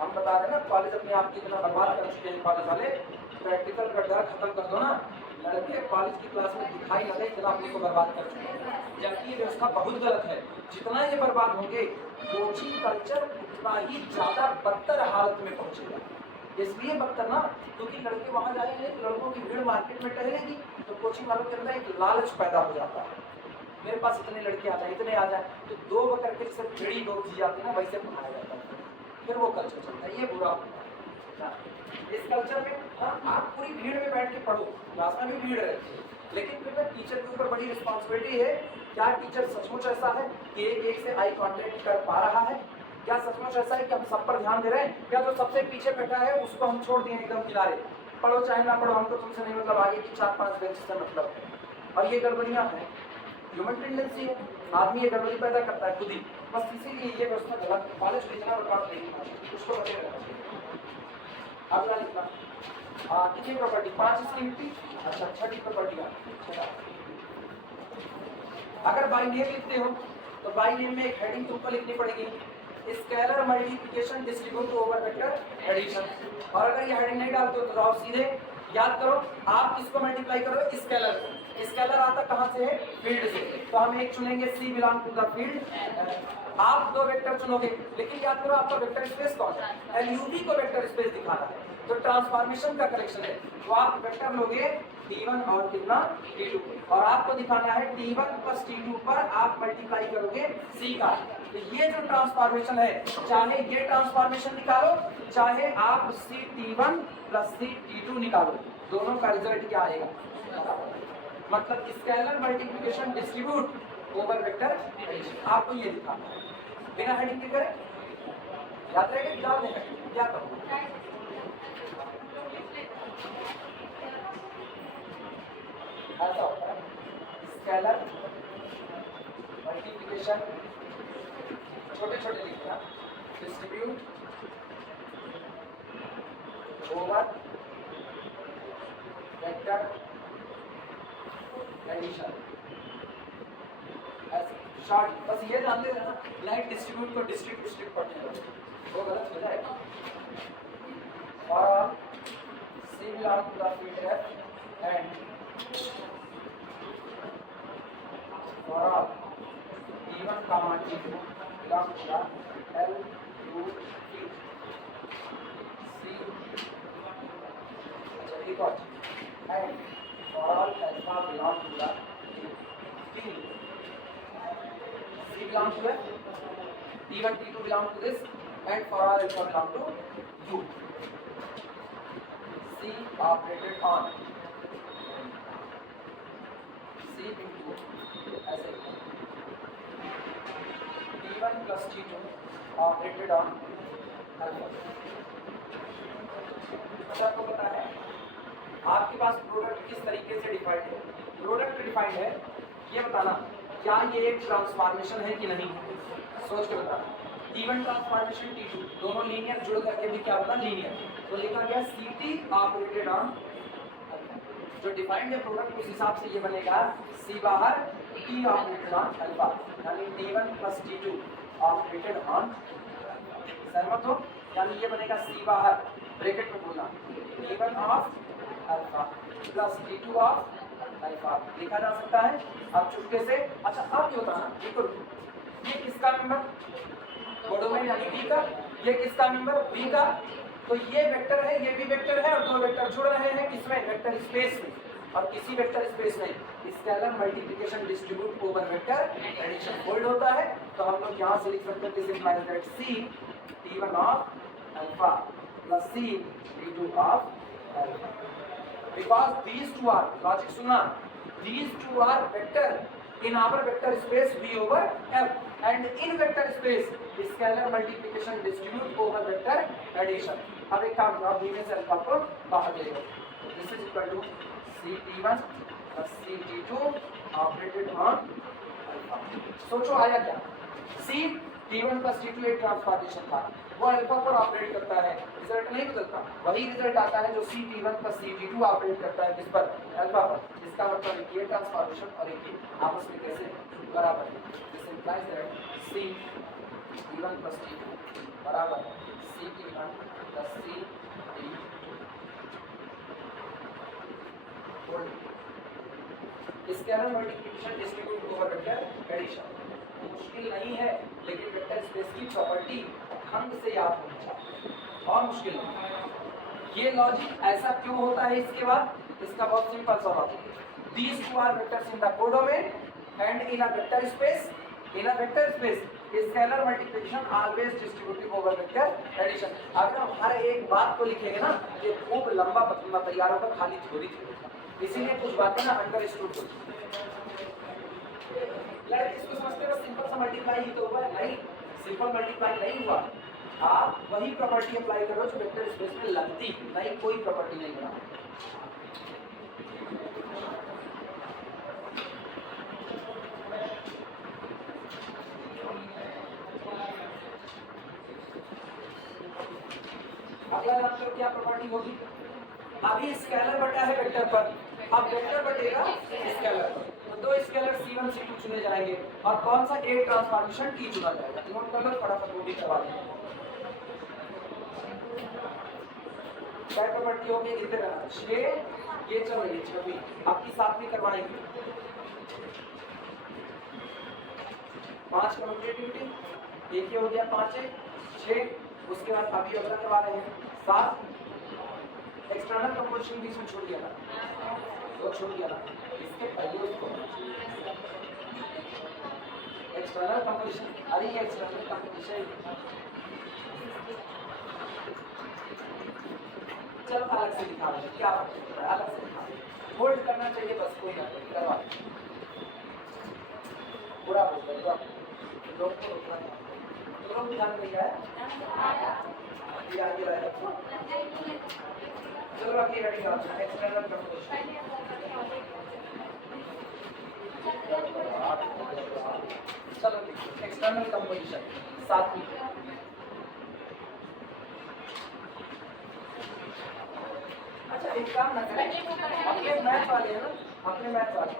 हम बता रहे हैं ना कॉलेज अपने आप की इतना बर्बाद कर चुके हैं कॉलेज वाले, प्रैक्टिकल का डर खत्म कर दो ना, लड़के कॉलेज की क्लास में दिखाई न दे, इतना अपने को बर्बाद कर चुके हैं। जबकि ये व्यवस्था बहुत गलत है, जितना ये बर्बाद होंगे कोचिंग कल्चर उतना ही ज्यादा बदतर हालत में पहुंचेगा। इसलिए बदतर ना क्योंकि लड़के वहां जाएंगे, लड़कों की भीड़ मार्केट में टहलेगी, तो कोचिंग वालों के अंदर एक लालच पैदा हो जाता है, मेरे पास इतने लड़के आ जाए, इतने आ जाए, तो दो बकर के जैसे भीड़ी दो की जाती है ना, वैसे पढ़ाया जाता है, फिर वो कल्चर चलता है, ये बुरा होता है। इस कल्चर में हाँ आप पूरी भीड़ में बैठ के पढ़ो, क्लास में भी भीड़ रहती है, लेकिन फिर टीचर के ऊपर बड़ी रिस्पॉन्सिबिलिटी है, क्या टीचर सचमुच ऐसा है कि एक से आई कांटेक्ट कर पा रहा है, क्या सचमुच ऐसा है कि हम सब पर ध्यान दे रहे हैं, या तो सबसे पीछे बैठा है उसको हम छोड़ दिए एकदम किनारे, पढ़ो चाहे ना पढ़ो, हमको तुमसे नहीं मतलब, आगे की 4-5 बेंच से मतलब है। और ये गड़बड़ियाँ हैं, ह्यूमन टेंडेंसी है, आदमी ये गड़बड़ी पैदा करता है खुद ही, बस इसीलिए ये व्यवस्था गलत है। कॉलेज में इतना बर्बाद नहीं, उसको बचे रहना चाहिए। अगला लिखना कितनी प्रॉपर्टी, 5 इसकी मिट्टी, अच्छा छठी प्रॉपर्टी अगर बाई नेम लिखते हो तो बाई नेम में एक हेडिंग तुमको लिखनी पड़ेगी, scalar multiplication distribute over vector addition. और अगर ये हेडिंग नहीं डालते हो तो जाओ सीधे याद करो, आप किसको मल्टीप्लाई करो, स्केलर को। स्केलर आता कहाँ से है, फील्ड से, तो हम एक चुनेंगे सी बिलोंग टू द फील्ड। आप 2 वेक्टर चुनोगे, लेकिन याद करो आपका वेक्टर स्पेस कौन है, एलयूवी को वेक्टर स्पेस दिखाना है, तो ट्रांसफॉर्मेशन का कलेक्शन है, तो आप वेक्टर लोगे T1 और कितना T2, और आपको दिखाना है T1 प्लस T2 पर आप मल्टीप्लाई करोगे C का। तो ये जो ट्रांसफॉर्मेशन है, चाहे ये ट्रांसफॉर्मेशन निकालो, चाहे आप T1 प्लस T2 निकालो, दोनों का रिजल्ट क्या आएगा, मतलब scalar multiplication distribute over vector addition, आपको ये दिखाना है। बिना हेडिंग के करें, याद रहेगा कि डाल देगा क्या करूँ, ऐसा होता है स्केलर मल्टीप्लिकेशन, छोटे छोटे लिखना, डिस्ट्रीब्यूट ओवर वेक्टर एडिशन, ऐसे शॉर्ट, बस ये ध्यान दे देना, लाइक डिस्ट्रीब्यूट को डिस्ट्रीब्यूट पढ़ने लगे वो गलत हो जाएगा। और C belong to the field F and for all T1 comma T2 belong to the L U P C, अच्छा एक और, and for all alpha belong to the T, C belong to the T1 T2 belong to this, and for all alpha belong to U, C operated on C into ऐसे T1 plus T2 operated on alpha. आपको पता है आपके पास product किस तरीके से defined है, product defined है, ये बताना क्या ये एक ट्रांसफॉर्मेशन है कि नहीं, सोच के बताना। T1 ट्रांसफॉर्मेशन T2 दोनों लीनियर जुड़ करके भी क्या बना, लीनियर, तो लिखा गया CT ऑपरेटेड ऑन, जो डिफाइंड है प्रोडक्ट उस हिसाब से ये बनेगा C बाहर T ऑपरेटेड ऑन अल्फा, यानी T1 plus T2 operated on, सहमत हो, यानी ये बनेगा C बाहर ब्रैकेट में बोलना T1 of alpha plus T2 of alpha, लिखा जा सकता है अब चुटके से। अच्छा अब ये बताना, ये किसका मेंबर, कोडोमेन यानी B का, ये किसका मेंबर B का, तो ये वेक्टर है, ये भी वेक्टर है, और 2 वेक्टर जुड़ रहे हैं किसमें, वेक्टर स्पेस में, और किसी वेक्टर स्पेस में scalar multiplication distribute over vector addition hold होता है, तो हम लोग यहाँ से लिख सकते हैं this implies that C T1 of alpha plus C T2 of alpha, because these two are, logic सुनना, these two are vector in our vector space V over F, and in vector space scalar multiplication distribute over vector addition, अब एक काम करो, B में से alpha को बाहर ले लो, this is equal to CT1 plus CT2 operated on alpha. सोचो आया क्या, CT1 प्लस T2 एक ट्रांसफॉर्मेशन था, वो अल्फा पर ऑपरेट करता है, रिजल्ट नहीं बदलता, वही रिजल्ट आता है जो CT1 प्लस CT2 ऑपरेट करता है किस पर, अल्फा पर। इसका मतलब एक ये ट्रांसफॉर्मेशन और एक ये आपस में कैसे बराबर है, this implies that CT1 plus T2 बराबर है CT1 plus CT2। Scalar multiplication distribute over vector addition मुश्किल नहीं है, लेकिन वेक्टर स्पेस की प्रॉपर्टी ढंग से याद होनी चाहिए, और मुश्किल नहीं। ये लॉजिक ऐसा क्यों होता है इसके बाद, इसका बहुत सिंपल सा लॉजिक है, these two are vectors in the codomain and in a vector space, in a vector space scalar multiplication always distributive over vector addition. अगर हम हर एक बात को लिखेंगे ना, ये खूब लंबा पतला तैयार होगा, खाली थोड़ी थोड़ी, इसीलिए कुछ बातें ना अंडरस्टूड होती है। लड़के इसको समझते हैं बस सिंपल सा मल्टीप्लाई ही तो हुआ है, नहीं, सिंपल मल्टीप्लाई नहीं हुआ, आप वही प्रॉपर्टी अप्लाई करो जो वेक्टर स्पेस में लगती, नहीं कोई प्रॉपर्टी नहीं बना। अगला जानते हो क्या प्रॉपर्टी होगी, अभी स्केलर बटा है वेक्टर पर, अब वेक्टर बटेगा स्केलर पर, तो दो स्केलर C1 C2 चुने जाएंगे और कौन सा एक ट्रांसफॉर्मेशन T चुना जाएगा, नोट कर लो फटाफट, वो भी करवा देंगे। क्या प्रॉपर्टी होगी, कितने करना 6, ये चलो ये 6 भी आपकी साथ में करवाएंगे, 5 कम्यूटेटिविटी, एक ये हो गया 5 है 6, उसके बाद अभी अगला करवा रहे हैं 7, एक्सटर्नल कंपोजिशन भी इसमें छूट गया था, तो छूट गया था, इसके पहले उसको एक्सटर्नल कंपोजिशन, अरे ये एक्सटर्नल कंपोजिशन चलो अलग से दिखा रहे हैं, क्या अलग से दिखा, होल्ड करना चाहिए बस, कोई ना कोई करवा पूरा होगा, लोग को रोकना नहीं, लोग ध्यान नहीं है, ये आगे रहेगा। चलो अगली हेडिंग आ जाए, एक्सटर्नल कंपोजिशन, चलो देखिए एक्सटर्नल कंपोजिशन 7वीं, अच्छा एक काम ना करें, अपने मैथ वाले हैं ना, अपने मैथ वाले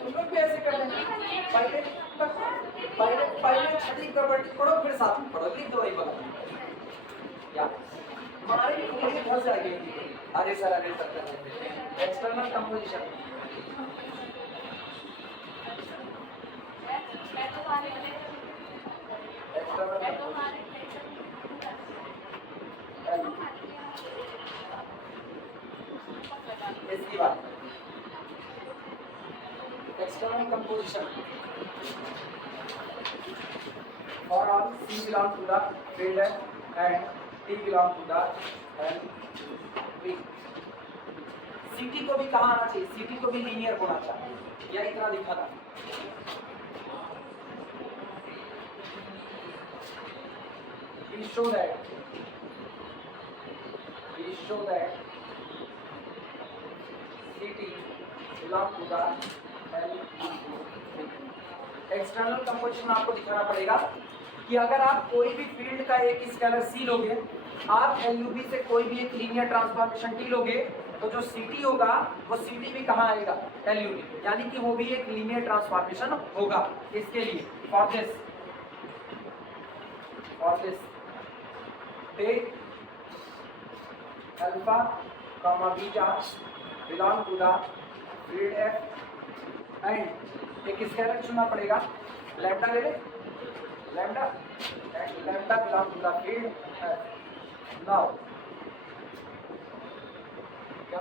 तुम लोग भी ऐसे कर लेंगे, पहले छठी प्रॉपर्टी पढ़ो फिर साथ में पढ़ो, लिख दो वही बात क्या हमारे भी घर से आगे, अरे सर एक्सटर्नल कंपोजिशन इसकी बात, external composition for all C belong to the field and T belong to the V। CT को भी कहाँ आना चाहिए, CT को भी लीनियर होना चाहिए, या इतना लिखा था, we show that CT belong to the external composition आपको दिखाना पड़ेगा कि अगर आप कोई भी फील्ड का एक स्केलर C लोगे, आप LUV से कोई भी एक लीनियर ट्रांसफॉर्मेशन T लोगे, तो जो CT होगा वो CT भी कहाँ आएगा, LUV, यानी कि वो भी एक लीनियर ट्रांसफॉर्मेशन होगा। इसके लिए for this take alpha comma beta belong to the field F and एक स्केलर चुनना पड़ेगा, लैम्डा ले ले, lambda belong to the field F। Now क्या,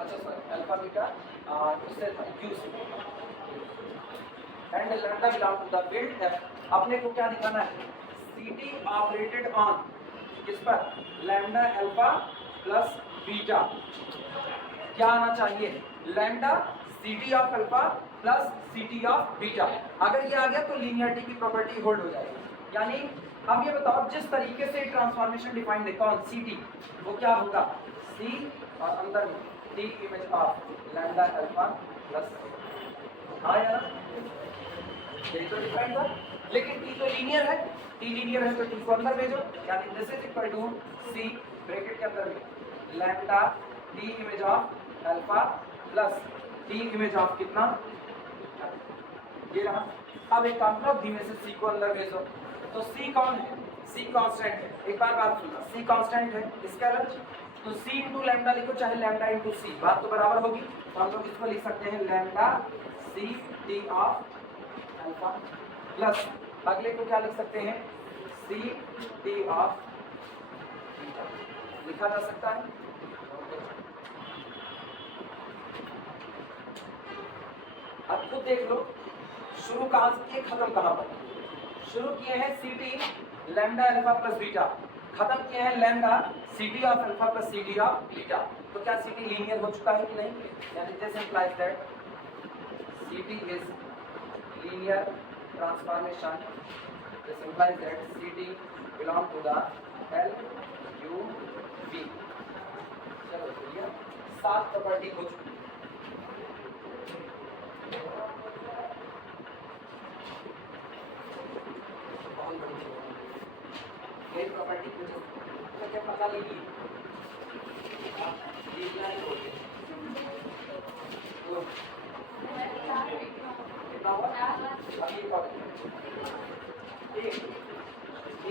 अच्छा सर अल्फा बीटा इससे use and lambda belong to the field F। अपने को क्या दिखाना है, CT ऑपरेटेड ऑन किस पर, लैम्डा अल्फा प्लस बीटा, क्या आना चाहिए, lambda ct of alpha plus ct of beta. अगर ये आ गया तो लीनियरिटी की प्रॉपर्टी होल्ड हो जाएगी। यानी अब ये बताओ जिस तरीके से ट्रांसफॉर्मेशन डिफाइंड है कौन, ct, वो क्या होगा, c और अंदर में t image of lambda alpha plus, हाँ यार यही तो डिफाइंड था। लेकिन t तो लीनियर है, t लीनियर है तो t को अंदर भेजो, यानी this is equal to c bracket के अंदर में lambda t image of alpha plus t image of कितना, ये रहा। अब एक काम करो, धीमे से c को अंदर भेजो। तो c कौन है, c कांस्टेंट है। एक बार बात सुनना, c कांस्टेंट है स्केलर, तो c इंटू लैम्डा लिखो चाहे लैम्डा इंटू c, बात तो बराबर होगी। तो हम लोग इसको लिख सकते हैं lambda c t of alpha plus अगले को क्या लिख सकते हैं, c t ऑफ बीटा, लिखा जा सकता है। अब खुद देख लो शुरू कहां से किए खत्म कहां पर, शुरू किए हैं ct lambda alpha plus beta, खत्म किए हैं lambda ct of alpha plus ct of beta. तो क्या ct लीनियर हो चुका है कि नहीं, यानी this implies that ct is linear transformation, this implies that ct belong to the LUV। चलो चलिए 7 प्रॉपर्टी हो चुकी है। ये प्रॉपर्टी तो क्या पता लगी, कितना हुआ अभी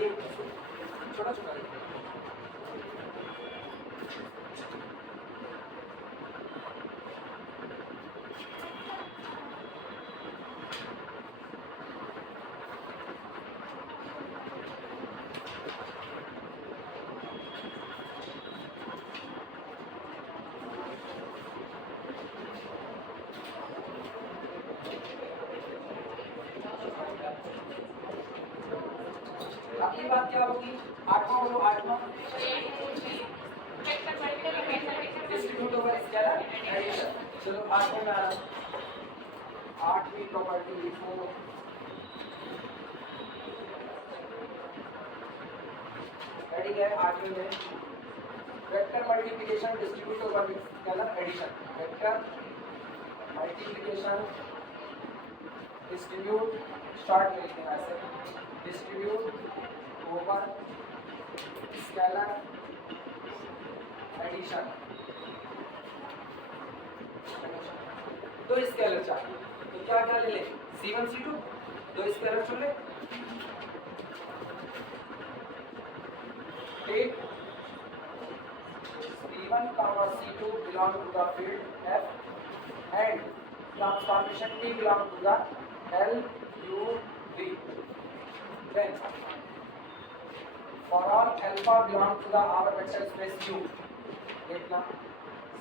एक छोटा छोटा अगली बात क्या होगी, 8वां बोलो, 8वां डिस्ट्रीब्यूट ओवर स्केलर एडिशन। चलो 8वें में आ रहा हूं, 8वीं प्रॉपर्टी लिखो, रेडी है। 8वें में vector multiplication distribute over scalar addition, vector multiplication distribute, short में लिखना ऐसे, डिस्ट्रीब्यूट ओवर स्केलर एडिशन। तो स्केलर चाहिए तो क्या क्या ले ले, c1 c2, दो स्केलर चुन ले, take c1 c2 belong to the field F and transformation T belong to the LUV, then for all alpha belong to the our vector space U, देखना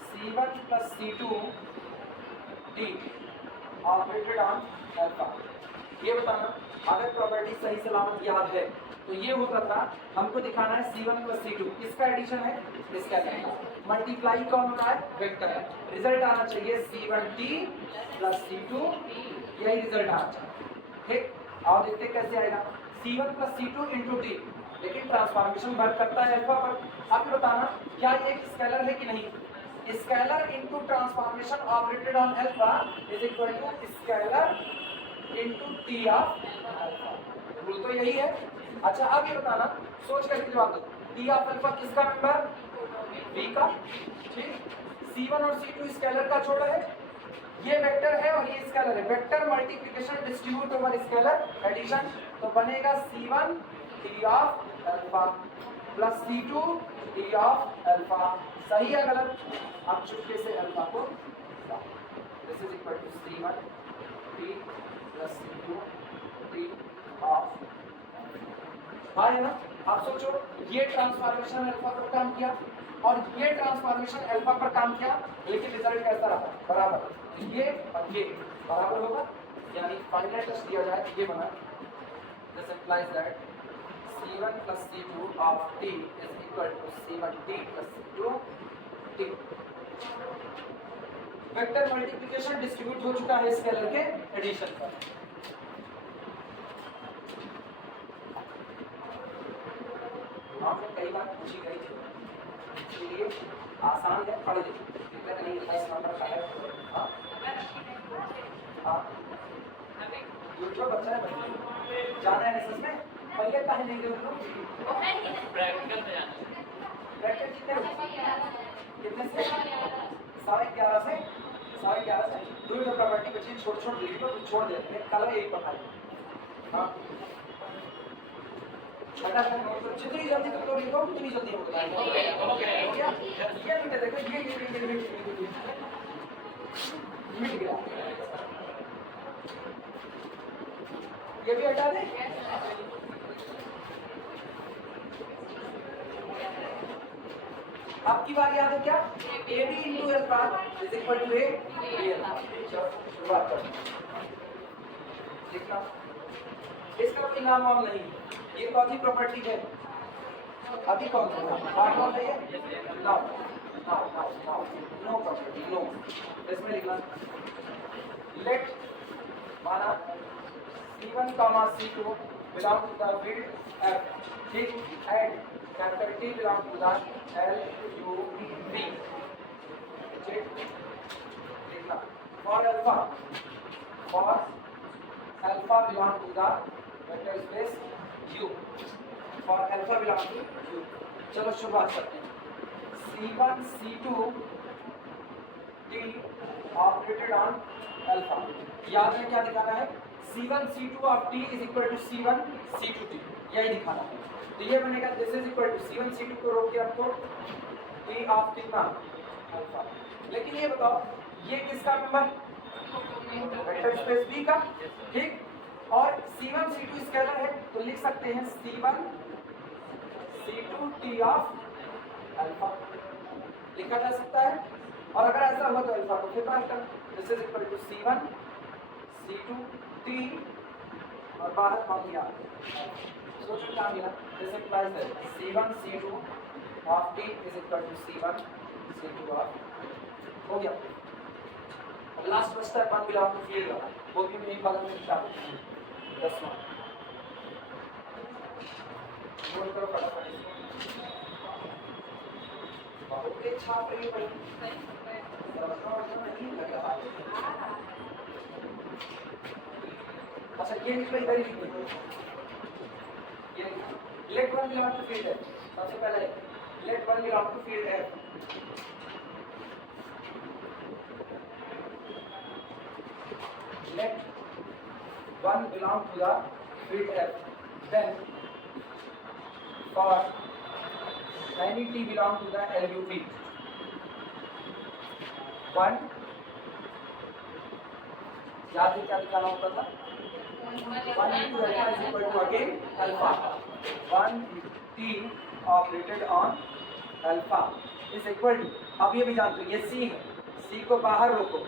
c1 plus c2 t operated on alpha. ये बताना अगर property सही सलामत याद है तो ये होता था, हमको दिखाना है c1 plus c2 किसका एडिशन है, इसका एडिशन, मल्टीप्लाई कौन हो रहा है, वेक्टर है, रिजल्ट आना चाहिए c1t plus c2, यही रिजल्ट आना चाहिए। ठीक, और देखते कैसे आएगा, c1 plus c2 into t, लेकिन ट्रांसफॉर्मेशन वर्क करता है अल्फा पर। अब बताना क्या ये एक स्केलर है कि नहीं, scalar into transformation operated on alpha is equal to scalar into T of alpha, rule तो यही है। अच्छा अब ये बताना, सोच करके जवाब दो, टी ऑफ अल्फा किसका मेंबर, v का, ठीक, c1 और c2 स्केलर का छोड़ा है, ये वेक्टर है और ये स्केलर है, vector multiplication distribute over scalar addition, तो बनेगा c1 t of alpha plus c2 t of alpha. सही है गलत, आप चुपके से अल्फा को, this is equal to c1 t plus c2 t of, हाँ है ना। आप सोचो ये ट्रांसफॉर्मेशन अल्फा पर काम किया और ये ट्रांसफॉर्मेशन अल्फा पर काम किया, लेकिन रिजल्ट कैसा रहा, बराबर, ये और ये बराबर होगा, यानी फाइनल टेस्ट दिया जाए तो ये बना, this implies that c1 plus c2 of t is equal to c1t plus c2 t। Vector multiplication distribute हो चुका है स्केलर के एडिशन पर। आपने कई बार पूछी गई थी, इसलिए आसान है, पढ़ लीजिए, दिक्कत नहीं है। 22 नंबर का है। हाँ यूट्यूब अच्छा है, जाना है एसएस में पहले काहे नहीं गए लोग? प्रैक्टिकल पे जाना है। प्रैक्टिस कितने से 11:30 से 11:30 से 2 मिनट प्रॉपर्टी बची, छोड़ लिख लो, छोड़ देते हैं, कल यही पढ़ाई। हाँ जितनी जल्दी तुम लोग लिखो उतनी जल्दी हो गया। ये मिनट देखो, ये मिट गया, ये भी हटा दे। आपकी बात याद है क्या? AB into alpha is equal to A शुरुआत कर लिखना। इसका कोई नाम और नहीं, ये कौन सी प्रॉपर्टी है? अभी कौन सा पार्ट वन है ये? Now no property, no. इसमें लिखना लेट माना C1, C2 belong to the field F, ठीक, and capital T belong to the L, U, V, ठीक, लिखना for alpha belong to the vector space U, for alpha belong to U। चलो शुरुआत करते हैं। C1, C2 T operated on alpha, याद में क्या दिखाना है? C1 C2 of T is equal to C1 C2 T, यही दिखाना है। तो ये बनेगा this is equal to C1 C2 को रोक के आपको T ऑफ कितना अल्फा। लेकिन ये बताओ ये किसका मेंबर? वेक्टर स्पेस B का, ठीक। और C1 C2 स्केलर है तो लिख सकते हैं C1 C2 T of alpha, लिखा जा सकता है। और अगर ऐसा हुआ तो अल्फा को फिर बात कर, this is equal to C1 C2 T और बाहर कौन दिया? सोचो क्या मिला? This implies that C1 C2 of T is equal to C1 C2 of, हो गया। अब लास्ट बचता है 1 बिलोंग टू फील्ड वाला, वो भी मेरी बगल में लिखा है 10वां, नोट करो फटाफट। बहुत ही छाप रही है भाई, नहीं लग रहा। अच्छा ये लिख लो, इधर ही लिख लो, ये let one belong to field है। सबसे पहले let one belong to field है, let one belong to the field है, then for any T belong to the LUV, 1 याद है क्या दिखाना होता था? 1 into alpha is equal to again alpha, 1 T operated on alpha is equal to, अब ये भी जानते हो ये C है, C को बाहर रोको,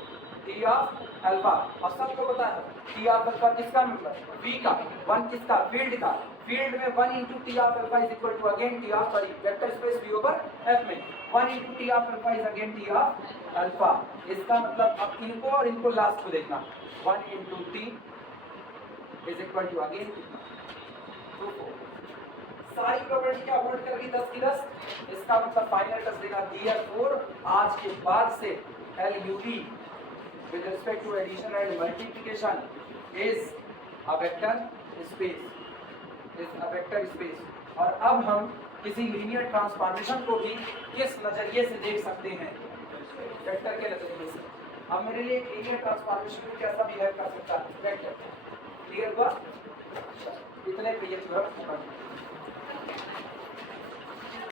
T ऑफ अल्फा, और सबको पता है T ऑफ अल्फा किसका मतलब? V का, 1 किसका? फील्ड का। फील्ड में 1 into T of alpha is equal to again T of, sorry vector space V over F में 1 into T of alpha is again T of alpha. इसका मतलब अब इनको और इनको लास्ट को देखना, 1 into T is equal to again 2 4। सारी प्रॉपर्टी क्या होल्ड कर गई 10 की 10। इसका मतलब फाइनल टच देना therefore आज के बाद से LUV with respect to addition and multiplication is a vector space, is a vector space। और अब हम किसी लीनियर ट्रांसफॉर्मेशन को भी किस नजरिए से देख सकते हैं? वेक्टर के नजरिए से। अब मेरे लिए एक लीनियर ट्रांसफॉर्मेशन में कैसा बिहेव कर सकता है? वेक्टर। क्लियर हुआ? इतने पे ये पूरा खत्म।